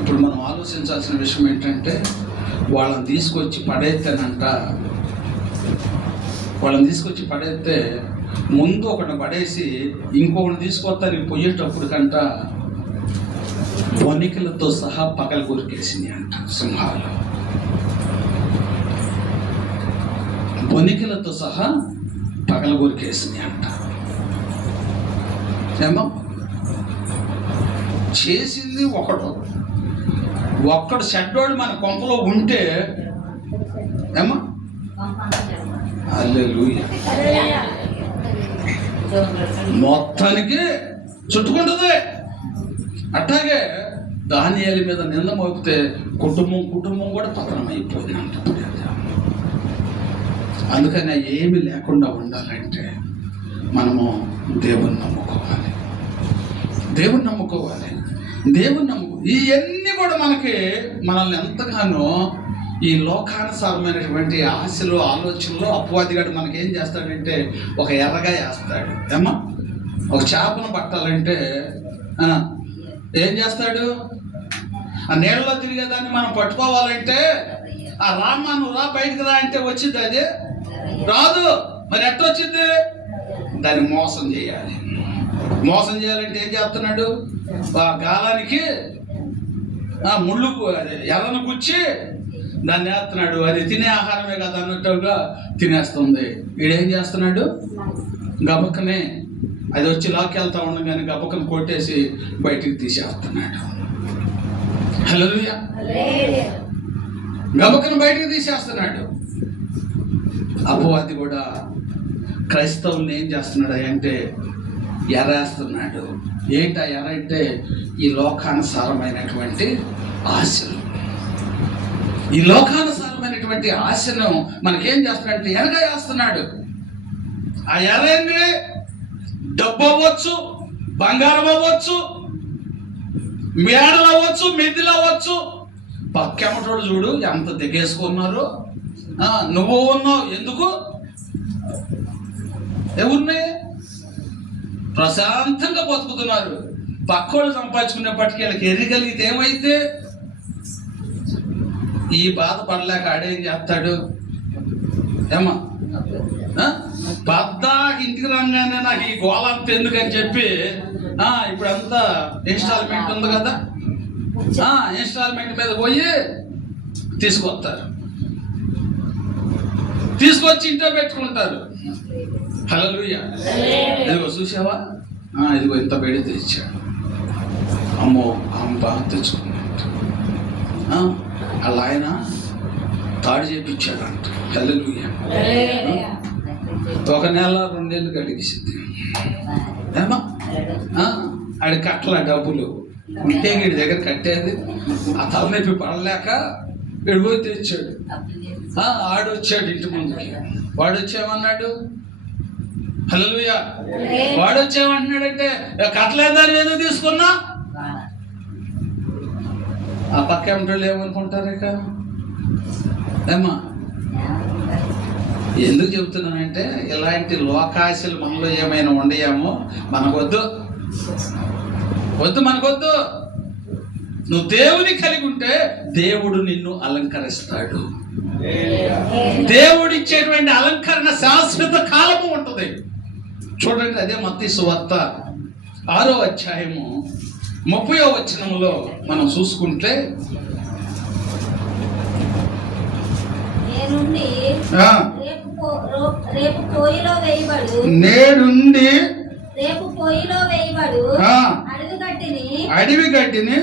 ఇప్పుడు మనం ఆలోచించాల్సిన విషయం ఏంటంటే, వాళ్ళని తీసుకొచ్చి పడేస్తే ముందు ఒకటి పడేసి ఇంకొకటి తీసుకొస్తానికి పోయేటప్పుడు కంట వణికలతో సహా పగల కొరికేసింది అంట సింహాలు. వణికలతో సహా పగల కొరికేసింది అంట. ఏమో చేసింది ఒక్కడు చెడ్డోడు మన కొంపలో ఉంటే ఏమో హల్లెలూయా మొత్తానికి చుట్టుకుంటుంది. అట్లాగే దానియేలు మీద నింద మోపితే కుటుంబం కూడా పతనం అయిపోయింది అంట. అందుకని ఏమి లేకుండా ఉండాలంటే మనము దేవుని నమ్ముకోవాలి. ఇవన్నీ కూడా మనల్ని ఎంతగానో ఈ లోకానుసారమైనటువంటి ఆశలు, ఆలోచనలు అపవాదిగాడు మనకేం చేస్తాడంటే ఒక ఎర్రగా వేస్తాడు. ఏమా ఒక చేపను పట్టాలంటే ఏం చేస్తాడు? ఆ నీళ్ళలో తిరిగేదాన్ని మనం పట్టుకోవాలంటే ఆ రామ్మా నువ్వు రా బయటకు రా అంటే వచ్చింది, అది రాదు. మరి ఎట్టొచ్చింది? దాన్ని మోసం చేయాలంటే ఏం చేస్తున్నాడు? ఆ గాలానికి ముళ్ళు ఎర్రను గుచ్చి దాన్ని వేస్తున్నాడు. అది తినే ఆహారమే కదా అన్నట్టుగా తినేస్తుంది. వీడేం చేస్తున్నాడు? గబక్కనే అది వచ్చి లాక్కెళ్తా ఉండగానే గబక్కను కొట్టేసి బయటికి తీసేస్తున్నాడు. హల్లెలూయా. గబక్కను బయటికి తీసేస్తున్నాడు. అపవాది కూడా క్రైస్తవుల్ని ఏం చేస్తున్నాడు అంటే ఎరేస్తున్నాడు. ఏంటా ఎర అంటే ఈ లోకానుసారమైనటువంటి ఆశలు. ఈ లోకానుసారమైనటువంటి ఆశను మనకేం చేస్తున్నాడంటే ఎరగా వేస్తున్నాడు. ఆ ఎర ఏంటి? డబ్బు అవ్వచ్చు, బంగారం అవ్వచ్చు, మేడలు అవ్వచ్చు, మెద్దులు అవ్వచ్చు. పక్కెమటోడు చూడు ఎంత దిగేసుకున్నారు. నువ్వు ఉన్నావు ఎందుకు? ఎవరిని ప్రశాంతంగా బతుకుతున్నారు. పక్కోళ్ళు సంపాదించుకునేప్పటికీ వీళ్ళకి ఎరిగలిగితే ఏమైతే ఈ బాధ పడలేక ఆడేం చేస్తాడు? ఏమా పెద్ద ఇంటికి రాగానే నాకు ఈ గోళంత ఎందుకని చెప్పి ఇప్పుడంతా ఇన్స్టాల్మెంట్ ఉంది కదా, ఇన్స్టాల్మెంట్ మీద పోయి తీసుకొచ్చి ఇంట్లో పెట్టుకుంటారు. హల్లెలూయా. ఇదిగో చూసావా, ఇదిగో ఇంత బయట తెచ్చాడు. అమ్మో బాగా తెచ్చుకున్నాడు. అలా ఆయన తాడు చేపించాడంట. హల్లెలూయా. 1 నెల 2 నెలలు గడిచింది. ఏమా ఆడి కట్టల డబ్బులు ఉంటే వీడి దగ్గర కట్టేది. ఆ తలనొప్పి పడలేక వీడు పోయి తెచ్చాడు. ఆడొచ్చాడు ఇంటి ముందుకి. వాడు వచ్చేమన్నాడు? హల్లెలూయా. వాడు వచ్చేమంటున్నాడంటే కట్టలేదని ఏదో తీసుకున్నా. ఆ పక్క ఏమంటాడు ఏమనుకుంటారు? ఇక ఏమా ఎందుకు చెబుతున్నానంటే ఇలాంటి లోకాశలు మనలో ఏమైనా ఉండయామో మనకొద్దు. నువ్వు దేవుని కలిగి ఉంటే దేవుడు నిన్ను అలంకరిస్తాడు. దేవుడు ఇచ్చేటువంటి అలంకరణ శాశ్వత కాలము ఉంటుంది. చూడండి, అదే మత్తయి సువార్త 6వ అధ్యాయము 30వ వచనంలో మనం చూసుకుంటే నేడుండి రేపు పొయ్యిలో వేయబడు అడవి గడ్డిని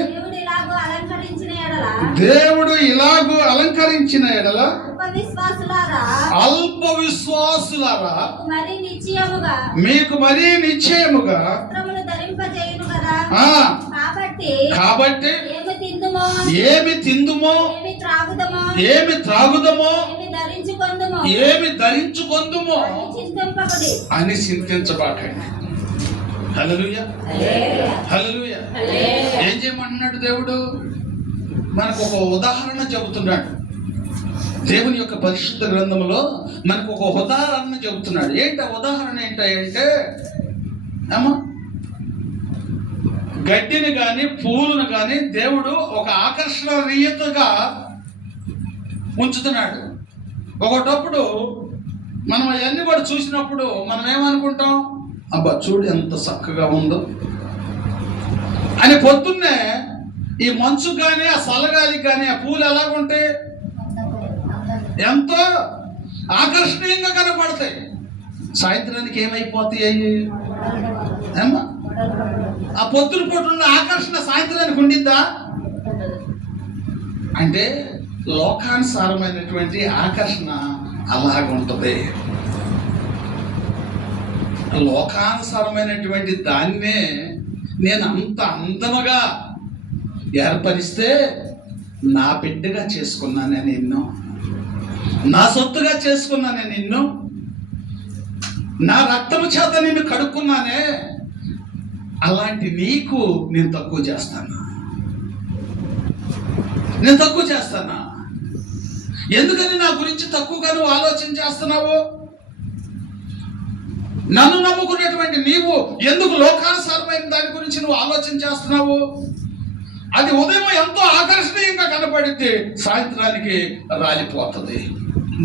దేవుడు ఇలాగూ అలంకరించిన ఎడల అల్ప విశ్వాసులారా మీకు మరీ నిశ్చయముగా కాబట్టి ఏమి తిందుమో ఏమి త్రాగుదమో ఏమి ధరించుకొందుమో అని చింతించబాకండి. హల్లెలూయా, హల్లెలూయా. ఏం చేయమంటున్నాడు దేవుడు? మనకు ఒక ఉదాహరణ చెబుతున్నాడు. దేవుని యొక్క పరిశుద్ధ గ్రంథంలో మనకు ఒక ఉదాహరణ చెబుతున్నాడు. ఏంటి ఉదాహరణ? ఏంటంటే అమ్మా, గడ్డిని కానీ పూలను కానీ దేవుడు ఒక ఆకర్షణీయతగా ఉంచుతున్నాడు. ఒకటప్పుడు మనం అవన్నీ కూడా చూసినప్పుడు మనం ఏమనుకుంటాం? అబ్బా చూడు ఎంత చక్కగా ఉందో అని. పొద్దున్నే ఈ మంచు కానీ ఆ చల్లగాలికి కానీ ఆ పూలు ఎలాగుంటాయి? ఎంతో ఆకర్షణీయంగా కనపడతాయి. సాయంత్రానికి ఏమైపోతాయి ఏమ్మా? ఆ పొద్దున పూట ఉన్న ఆకర్షణ సాయంత్రానికి ఉండిద్దా? అంటే లోకానుసారమైనటువంటి ఆకర్షణ అలాగుంటుంది. లోకానుసారమైనటువంటి దాన్నే నేను అంత అందముగా ఏర్పరిస్తే నా బిడ్డగా చేసుకున్నాను నిన్ను, నా సొత్తుగా చేసుకున్నాను నిన్ను, నా రక్తము చేత నిన్ను కడుక్కున్నానే. అలాంటి నీకు నేను తక్కువ చేస్తానా? నేను తక్కువ చేస్తానా? ఎందుకని నా గురించి తక్కువగా నువ్వు ఆలోచన చేస్తున్నావు? నన్ను నమ్ముకునేటువంటి నీవు ఎందుకు లోకానుసారమైన దాని గురించి నువ్వు ఆలోచన చేస్తున్నావు? అది ఉదయం ఎంతో ఆకర్షణీయంగా కనపడింది, సాయంత్రానికి రాలిపోతుంది.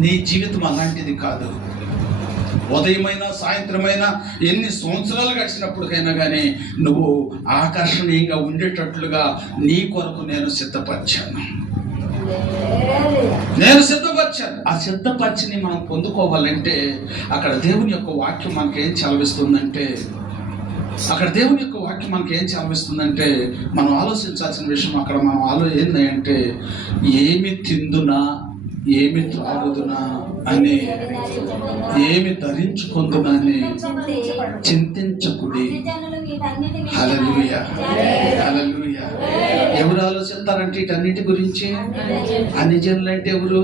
నీ జీవితం అలాంటిది కాదు. ఉదయమైనా సాయంత్రమైనా ఎన్ని సంవత్సరాలు గడిచినప్పటికైనా కానీ నువ్వు ఆకర్షణీయంగా ఉండేటట్లుగా నీ కొరకు నేను సిద్ధపరిచాను. ఆ సిద్ధపరిచిని మనం పొందుకోవాలంటే అక్కడ దేవుని యొక్క వాక్యం మనకేం చలవిస్తుందంటే మనం ఆలోచించాల్సిన విషయం అక్కడ మనం ఏంటంటే ఏమి తిందునా, ఏమి త్రాగుదునా అని, ఏమి ధరించుకుందునా అని చింతించకుడి. హల్లెలూయా, హల్లెలూయా. ఎవరు ఆలోచిస్తారంటే వీటన్నిటి గురించి? అన్ని జనులు అంటే ఎవరు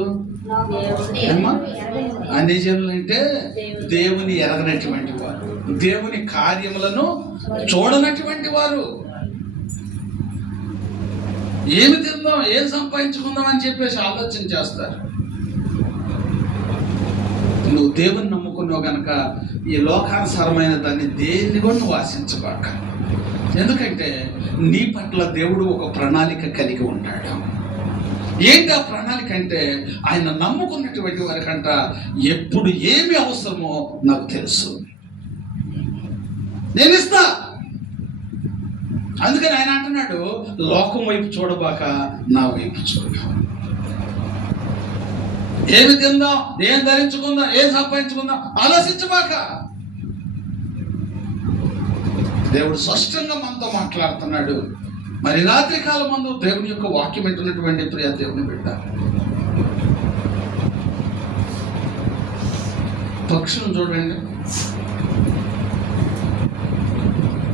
ఏమ్మా? అన్ని జనులు అంటే దేవుని ఎరగనటువంటి వారు, దేవుని కార్యములను చూడనటువంటి వారు. ఏమి తిందాం, ఏం సంపాదించుకుందాం అని చెప్పేసి ఆలోచన చేస్తారు. నువ్వు దేవుని నమ్ముకున్నావు కనుక ఈ లోకానుసారమైన దాన్ని దేన్ని కూడా నువ్వు ఆశించబాక. ఎందుకంటే నీ పట్ల దేవుడు ఒక ప్రణాళిక కలిగి ఉంటాడు. ఏంటి ఆ ప్రణాళిక అంటే, ఆయన నమ్ముకున్నటువంటి వారికంట ఎప్పుడు ఏమి అవసరమో నాకు తెలుసు, నేను ఇస్తా. అందుకని ఆయన అంటున్నాడు, లోకం వైపు చూడబాక నా వైపు చూడ. ఏమి తిందాం, ఏం ధరించుకుందాం, ఏం సంపాదించుకుందాం ఆలోచించబాక. దేవుడు స్పష్టంగా మనతో మాట్లాడుతున్నాడు. మరి రాత్రి కాలం మందు దేవుని యొక్క వాక్యం వింటున్నటువంటి ప్రియ దేవుని బిడ్డ, పక్షులను చూడండి.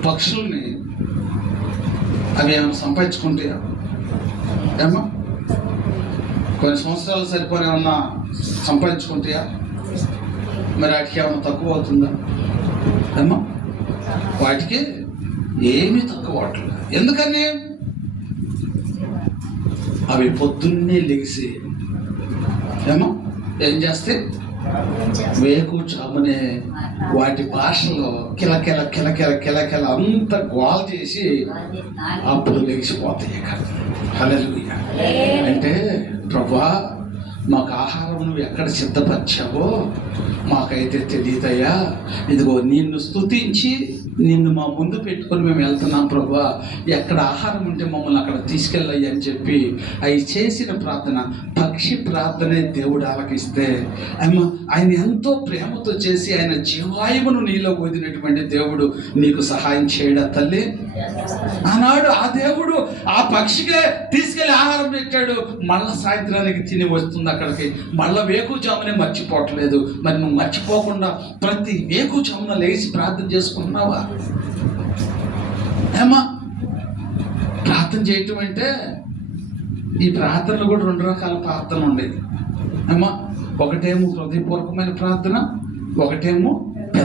పక్షుల్ని అవి ఏమైనా సంపాదించుకుంటాయా ఏమో? కొన్ని సంవత్సరాలు సరిపోయి ఏమన్నా సంపాదించుకుంటాయా? మరి వాటికి ఏమైనా తక్కువ అవుతుందా ఏమో? వాటికి ఏమీ తక్కువ అవట్లేదు. ఎందుకని? అవి పొద్దున్నే లెగిసి ఏమో ఏం చేస్తే వేకుచామునే వాటి భాషలో కిలకిల కిలకిల కిలకిల అంత గోల్ చేసి అప్పుడు లెగిసిపోతాయి. హల్లెలూయా. అంటే ప్రభువా, మాకు ఆహారం నువ్వు ఎక్కడ సిద్ధపరిచావో మాకైతే తెలియదయ్యా. ఇదిగో నిన్ను స్తుతించి నిన్ను మా ముందు పెట్టుకొని మేము వెళ్తున్నాం ప్రభువా, ఎక్కడ ఆహారం ఉంటే మమ్మల్ని అక్కడ తీసుకెళ్ళయ్యి అని చెప్పి అవి చేసిన ప్రార్థన, పక్షి ప్రార్థనే దేవుడు ఆలకిస్తే ఆయన ఎంతో ప్రేమతో చేసి ఆయన జీవాయువును నీలో వదిలినటువంటి దేవుడు నీకు సహాయం చేయడా తల్లి? ఆనాడు ఆ దేవుడు ఆ పక్షికే తీసుకెళ్లి ఆహారం పెట్టాడు. మళ్ళా సాయంత్రానికి తిని వస్తుంది అక్కడికి. మళ్ళా వేకుజామునే మర్చిపోవట్లేదు. మరి నువ్వు మర్చిపోకుండా ప్రతి వేకుజామున లేచి ప్రార్థన చేసుకుంటున్నావా ఏమా? ప్రార్థన చేయటం అంటే ఈ ప్రార్థనలు కూడా 2 రకాల ప్రార్థన ఉండేది అమ్మా. ఒకటేమో హృదయపూర్వకమైన ప్రార్థన, ఒకటేమో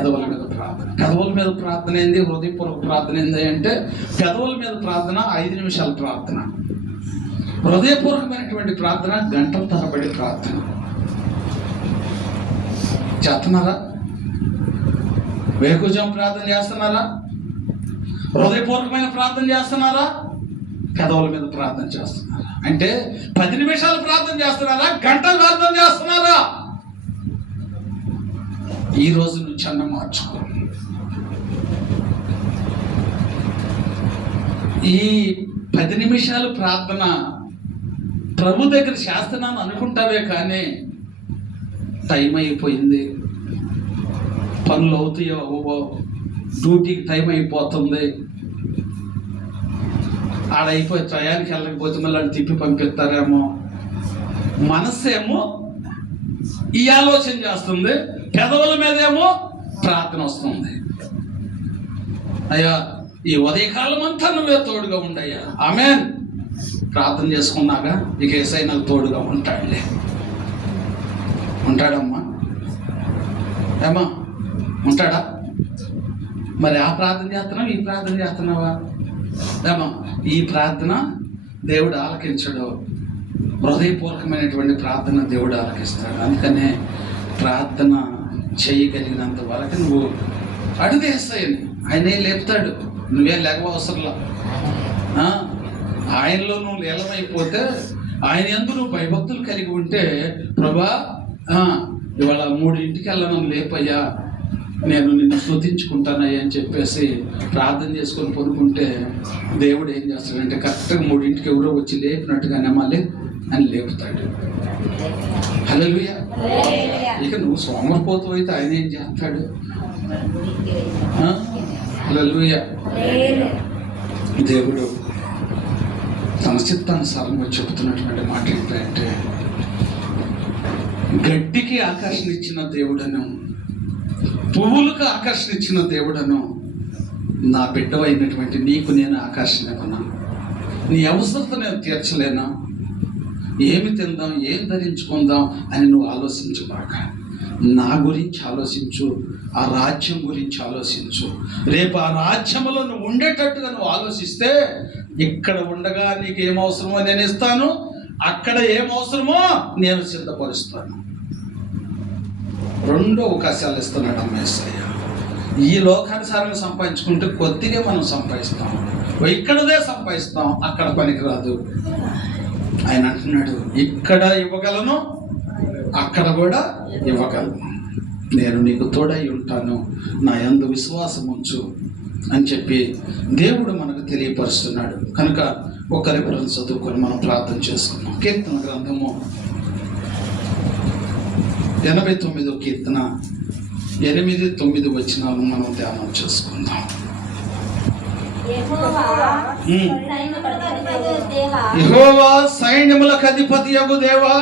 పెదవుల మీద ప్రార్థన. పెదవుల మీద ప్రార్థన ఏంది? హృదయపూర్వక ప్రార్థన ఏంది అంటే పెదవుల మీద ప్రార్థన 5 నిమిషాల ప్రార్థన, హృదయపూర్వకమైనటువంటి ప్రార్థన గంటల తరబడి ప్రార్థన. చేస్తున్నారా? వేకుజం ప్రార్థన చేస్తున్నారా? హృదయపూర్వకమైన ప్రార్థన చేస్తున్నారా? పెదవుల మీద ప్రార్థన చేస్తున్నారా? అంటే 10 నిమిషాలు ప్రార్థన చేస్తున్నారా? గంటలు ప్రార్థన చేస్తున్నారా? ఈ రోజు నుంచి అన్న మార్చుకో. ఈ 10 నిమిషాలు ప్రార్థన ప్రభు దగ్గర చేస్తున్నాను అనుకుంటావే కానీ టైం అయిపోయింది, పనులు అవుతాయో అవ్వవో, డ్యూటీకి టైం అయిపోతుంది, ఆడైపోయి టయానికి వెళ్ళకపోతే మళ్ళీ తిప్పి పంపిస్తారేమో, మనస్సేమో ఈ ఆలోచన చేస్తుంది, పెదవుల మీదేమో ప్రార్థన వస్తుంది. అయ్యా ఈ ఉదయకాలం అంతా నువ్వే తోడుగా ఉండయ్యా. ఆమేన్. ప్రార్థన చేసుకున్నాక ఇక యేసయ్య నాకు తోడుగా ఉంటాడులే. ఉంటాడమ్మా? ఏమా ఉంటాడా? మరి ఆ ప్రార్థన చేస్తున్నావు, ఈ ప్రార్థన చేస్తున్నావా? ఏమా ఈ ప్రార్థన దేవుడు ఆలకించడు, హృదయపూర్వకమైనటువంటి ప్రార్థన దేవుడు ఆలకిస్తాడు. అందుకనే ప్రార్థన చేయగలిగినంత వరకు నువ్వు అడుగు యేసయ్యని, ఆయనే లేపుతాడు, నువ్వేం లేకపోవసరంలా. ఆయనలో నువ్వు లీలమైపోతే, ఆయన యందు నువ్వు భయభక్తులు కలిగి ఉంటే, ప్రభా ఇవాళ 3ంటికి వెళ్ళను లేపయ్యా, నేను నిన్ను స్తుతించుకుంటానయ్యా అని చెప్పేసి ప్రార్థన చేసుకొని పడుకుంటే దేవుడు ఏం చేస్తాడంటే కరెక్ట్గా 3ంటికి ఎవరో వచ్చి లేపినట్టుగానే మళ్ళీ అని లేపుతాడు. హల్లెలూయా. ఇక నువ్వు సోమరిపోతు అయితే ఆయన ఏం చేస్తాడు? హల్లెలూయా. దేవుడు తన చిత్తానుసారంగా చెబుతున్నటువంటి మాట ఏంటంటే, గడ్డికి ఆకర్షణ ఇచ్చిన దేవుడను, పువ్వులకు ఆకర్షణ ఇచ్చిన దేవుడను, నా బిడ్డవైనటువంటి నీకు నేను ఆకర్షణ ఇవ్వనా? నీ అవసరత నేను తీర్చలేనా? ఏమి తిందాం, ఏం ధరించుకుందాం అని నువ్వు ఆలోచించుబాక. నా గురించి ఆలోచించు, ఆ రాజ్యం గురించి ఆలోచించు. రేపు ఆ రాజ్యంలో నువ్వు ఉండేటట్టుగా నువ్వు ఆలోచిస్తే, ఇక్కడ ఉండగా నీకు ఏం అవసరమో నేను ఇస్తాను, అక్కడ ఏం అవసరమో నేను సిద్ధపరుస్తాను. 2 అవకాశాలు ఇస్తున్నాడు యేసయ్య. ఈ లోకానుసారంగా సంపాదించుకుంటే కొద్దిగా మనం సంపాదిస్తాం, ఇక్కడదే సంపాదిస్తాం, అక్కడ పనికిరాదు. ఆయన అంటున్నాడు, ఇక్కడ ఇవ్వగలను, అక్కడ కూడా ఇవ్వగలను, నేను నీకు తోడై ఉంటాను, నా యందు విశ్వాసం ఉంచు అని చెప్పి దేవుడు మనకు తెలియపరుస్తున్నాడు. కనుక ఒక రిఫరెన్స్ చదువుకొని మనం ప్రార్థన చేసుకున్నాం. కీర్తన గ్రంథము 89వ కీర్తన 8-9 వచనాలు మనం ధ్యానం చేసుకుందాం. యెహోవా సైన్యములకు అధిపతియగు దేవా,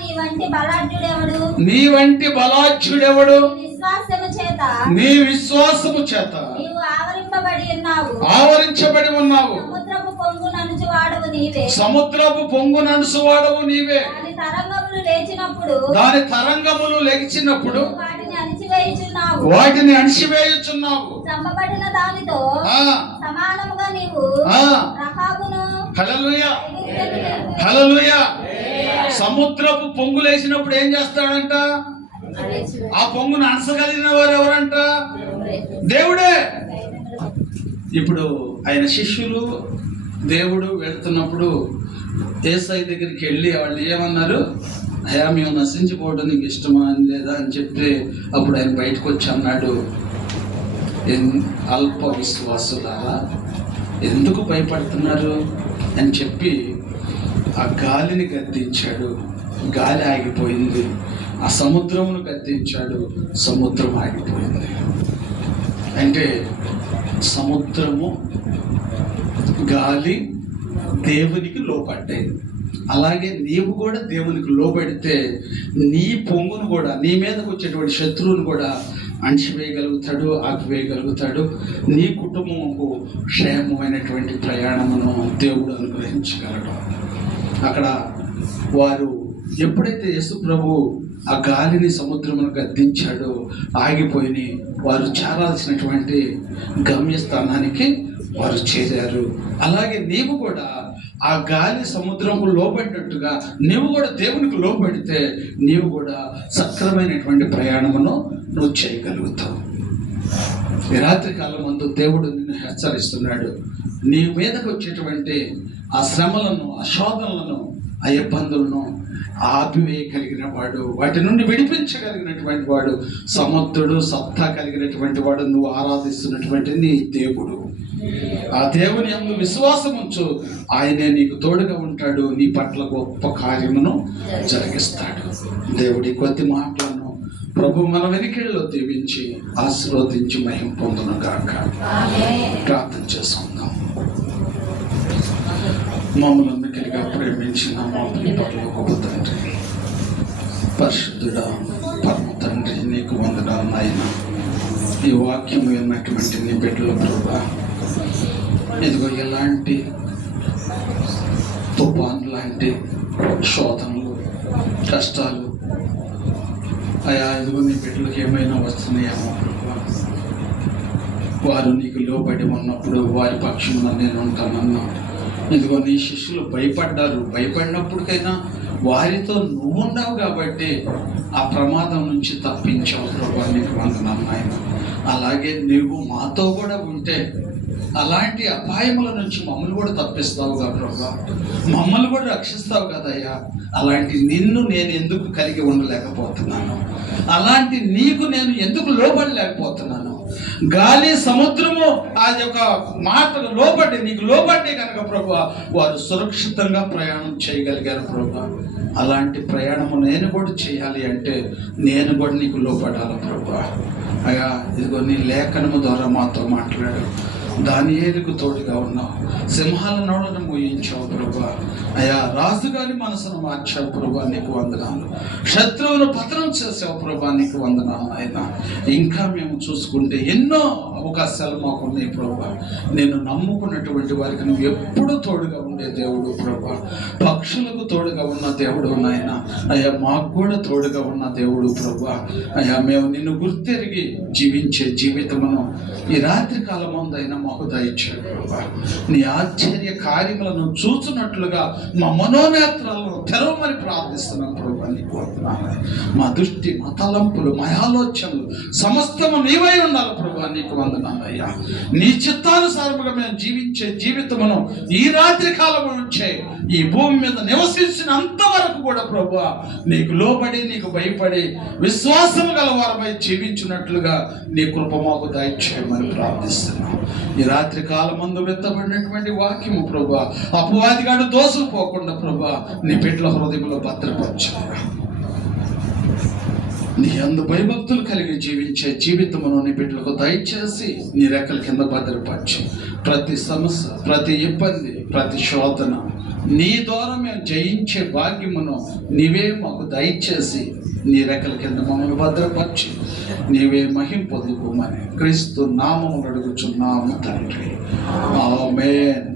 నీ వంటి బలాఢ్యుడెవడు? నీ విశ్వాసము చేత ఆవరించబడి ఉన్నావు. సముద్రపు పొంగు నడుచువాడవు నీవే. దాని తరంగములు లేచినప్పుడు వాటిని అణిచివేయుచున్నావు. హల్లెలూయా, హల్లెలూయా. సముద్రపు పొంగు లేచినప్పుడు ఏం చేస్తాడంట? ఆ పొంగును అణచగలిగిన వారు ఎవరంట? దేవుడే. ఇప్పుడు ఆయన శిష్యులు దేవుడు వెళ్తున్నప్పుడు యేసయ్య దగ్గరికి వెళ్ళి వాళ్ళు ఏమన్నారు? అయ్యా మేము నశించిపోవడం నీకు ఇష్టమా అని లేదా అని చెప్పి అప్పుడు ఆయన బయటకు వచ్చి అన్నాడు, అల్ప విశ్వాసులారా ఎందుకు భయపడుతున్నారు అని చెప్పి ఆ గాలిని గద్దించాడు. గాలి ఆగిపోయింది. ఆ సముద్రమును గద్దించాడు, సముద్రం ఆగిపోయింది. అంటే సముద్రము గాలి దేవునికి లోపడ్డాయి. అలాగే నీవు కూడా దేవునికి లోబడితే నీ పొంగును కూడా, నీ మీదకు వచ్చేటువంటి శత్రువును కూడా అణిచివేయగలుగుతాడు, ఆపివేయగలుగుతాడు. నీ కుటుంబముకు క్షేమమైనటువంటి ప్రయాణమును దేవుడు అనుగ్రహించగలడు. అక్కడ వారు ఎప్పుడైతే యేసు ప్రభు ఆ గాలిని సముద్రమును గద్దించాడు, ఆగిపోయి వారు చేరాల్సినటువంటి గమ్యస్థానానికి వారు చేరారు. అలాగే నీవు కూడా ఆ గాలి సముద్రము లోబడినట్టుగా నీవు కూడా దేవునికి లోబడితే నీవు కూడా సక్రమైనటువంటి ప్రయాణమును నువ్వు చేయగలుగుతావు. ఈ రాత్రి కాలం ముందు దేవుడు నిన్ను హెచ్చరిస్తున్నాడు. నీ మీదకు వచ్చేటువంటి ఆ శ్రమలను, ఆ శోధనలను, ఆ ఇబ్బందులను ఆపివేయగలిగిన వాడు, వాటి నుండి విడిపించగలిగినటువంటి వాడు, సమర్థుడు, సత్తా కలిగినటువంటి వాడు నువ్వు ఆరాధిస్తున్నటువంటి నీ దేవుడు. ఆ దేవుని యందు విశ్వాసం ఉంచు, ఆయనే నీకు తోడుగా ఉంటాడు, నీ పట్ల గొప్ప కార్యమును జరిగిస్తాడు. దేవుడి కొద్ది మాటలను ప్రభు మన వెనుకల్లో దీవించి ఆశీర్వదించి మహిమ పొందును గాక. ప్రార్థన చేసుకుందాం. మమ్మల్ని మిక్కిలిగా ప్రేమించిన మా ప్రియపట్ల గొప్ప తండ్రి, పరిశుద్ధుడా, పరమ తండ్రి, నీకు వందనాలు నాయన. ఈ వాక్యం విన్నటువంటి నీ బిడ్డల ప్రభా, ఇదిగో ఎలాంటి తుఫాను లాంటి శోధనలు, కష్టాలు అయా ఇదిగో నీ బిడ్డలకు ఏమైనా వస్తున్నాయేమో ప్రభా, వారు నీకు లోబడి ఉన్నప్పుడు వారి పక్షంలో నేను ఉంటానన్నా. ఇదిగో నీ శిష్యులు భయపడ్డారు, భయపడినప్పటికైనా వారితో నువ్వు ఉన్నావు కాబట్టి ఆ ప్రమాదం నుంచి తప్పించావు ప్రభా, నీకు వందనాలు నాయన. అలాగే నువ్వు మాతో కూడా ఉంటే అలాంటి అపాయముల నుంచి మమ్మల్ని కూడా తప్పిస్తావుగా ప్రభా, మమ్మల్ని కూడా రక్షిస్తావు కదయ్యా. అలాంటి నిన్ను నేను ఎందుకు కలిగి ఉండలేకపోతున్నాను? అలాంటి నీకు నేను ఎందుకు లోబడలేకపోతున్నాను? గాలి సముద్రము ఆ యొక్క మాటకు లోబడి నీకు లోబడ్డే కనుక ప్రభా వారు సురక్షితంగా ప్రయాణం చేయగలిగారు ప్రభా. అలాంటి ప్రయాణము నేను కూడా చేయాలి అంటే నేను కూడా నీకు లోబడాలి ప్రభా. అయ్యా ఇదిగో నీ లేఖనము ద్వారా మాతో మాట్లాడు. దానియేలుకు తోడుగా ఉన్నావు, సింహాల నోళ్ళను మోయించావు ప్రభా. అయ్యా రాజుగారి మనసును మార్చావు ప్రభా, నీకు వందనాలు. శత్రువును పతనం చేసావు ప్రభా, నీకు వందనాలు ఆయన. ఇంకా మేము చూసుకుంటే ఎన్నో అవకాశాలు మాకు ఉన్నాయి ప్రభా. నేను నమ్ముకున్నటువంటి వారికి నువ్వు ఎప్పుడూ తోడుగా ఉండే దేవుడు ప్రభా. పక్షులకు తోడుగా ఉన్న దేవుడు నాయన. అయ్యా మాకు కూడా తోడుగా ఉన్న దేవుడు ప్రభా. అయ్యా మేము నిన్ను గుర్తెరిగి జీవించే జీవితమును ఈ రాత్రి కాలం ముందైనా మాకు దయచేయు ప్రభా. నీ ఆశ్చర్య కార్యములను చూచున్నట్లుగా మా మనోనేత్రాలను తెరవమని ప్రార్థిస్తున్నాం ప్రభా, నీకు వందనాలు. మా దృష్టి, మా తలంపులు, మా ఆలోచనలు సమస్తము నీవై ఉండాలి ప్రభా, నీకు వందనాలయ్యా. నీ చిత్తానుసారముగా మేము జీవించే జీవితమును ఈ రాత్రి కాలం నుంచే ఈ భూమి మీద నివసించినంత వరకు కూడా ప్రభా నీకు లోబడి, నీకు భయపడి, విశ్వాసము గల వారమై జీవించినట్లుగా నీ కృప మాకు దయచేయమని ప్రార్థిస్తున్నాం. ఈ రాత్రి కాలం ముందు వెత్తబడినటువంటి వాక్యము ప్రభా అపవాదిగాడు దోసుకుపోకుండా ప్రభా నీ బిడ్డల హృదయంలో భద్రపరచాలి. నీ అందు భయభక్తులు కలిగి జీవించే జీవితమును నీ బిడ్డలకు దయచేసి నీ రెక్కల కింద భద్రపరిచి ప్రతి సమస్య, ప్రతి ఇబ్బంది, ప్రతి శోధన నీ ద్వారా మేము జయించే భాగ్యమును నీవే మాకు దయచేసి నీ రెక్కల కింద మమ్మల్ని భద్రపరిచి నీవే మహిమ పొందుకోమని క్రీస్తు నామమును అడుగుచున్నాము తండ్రి. ఆమేన్.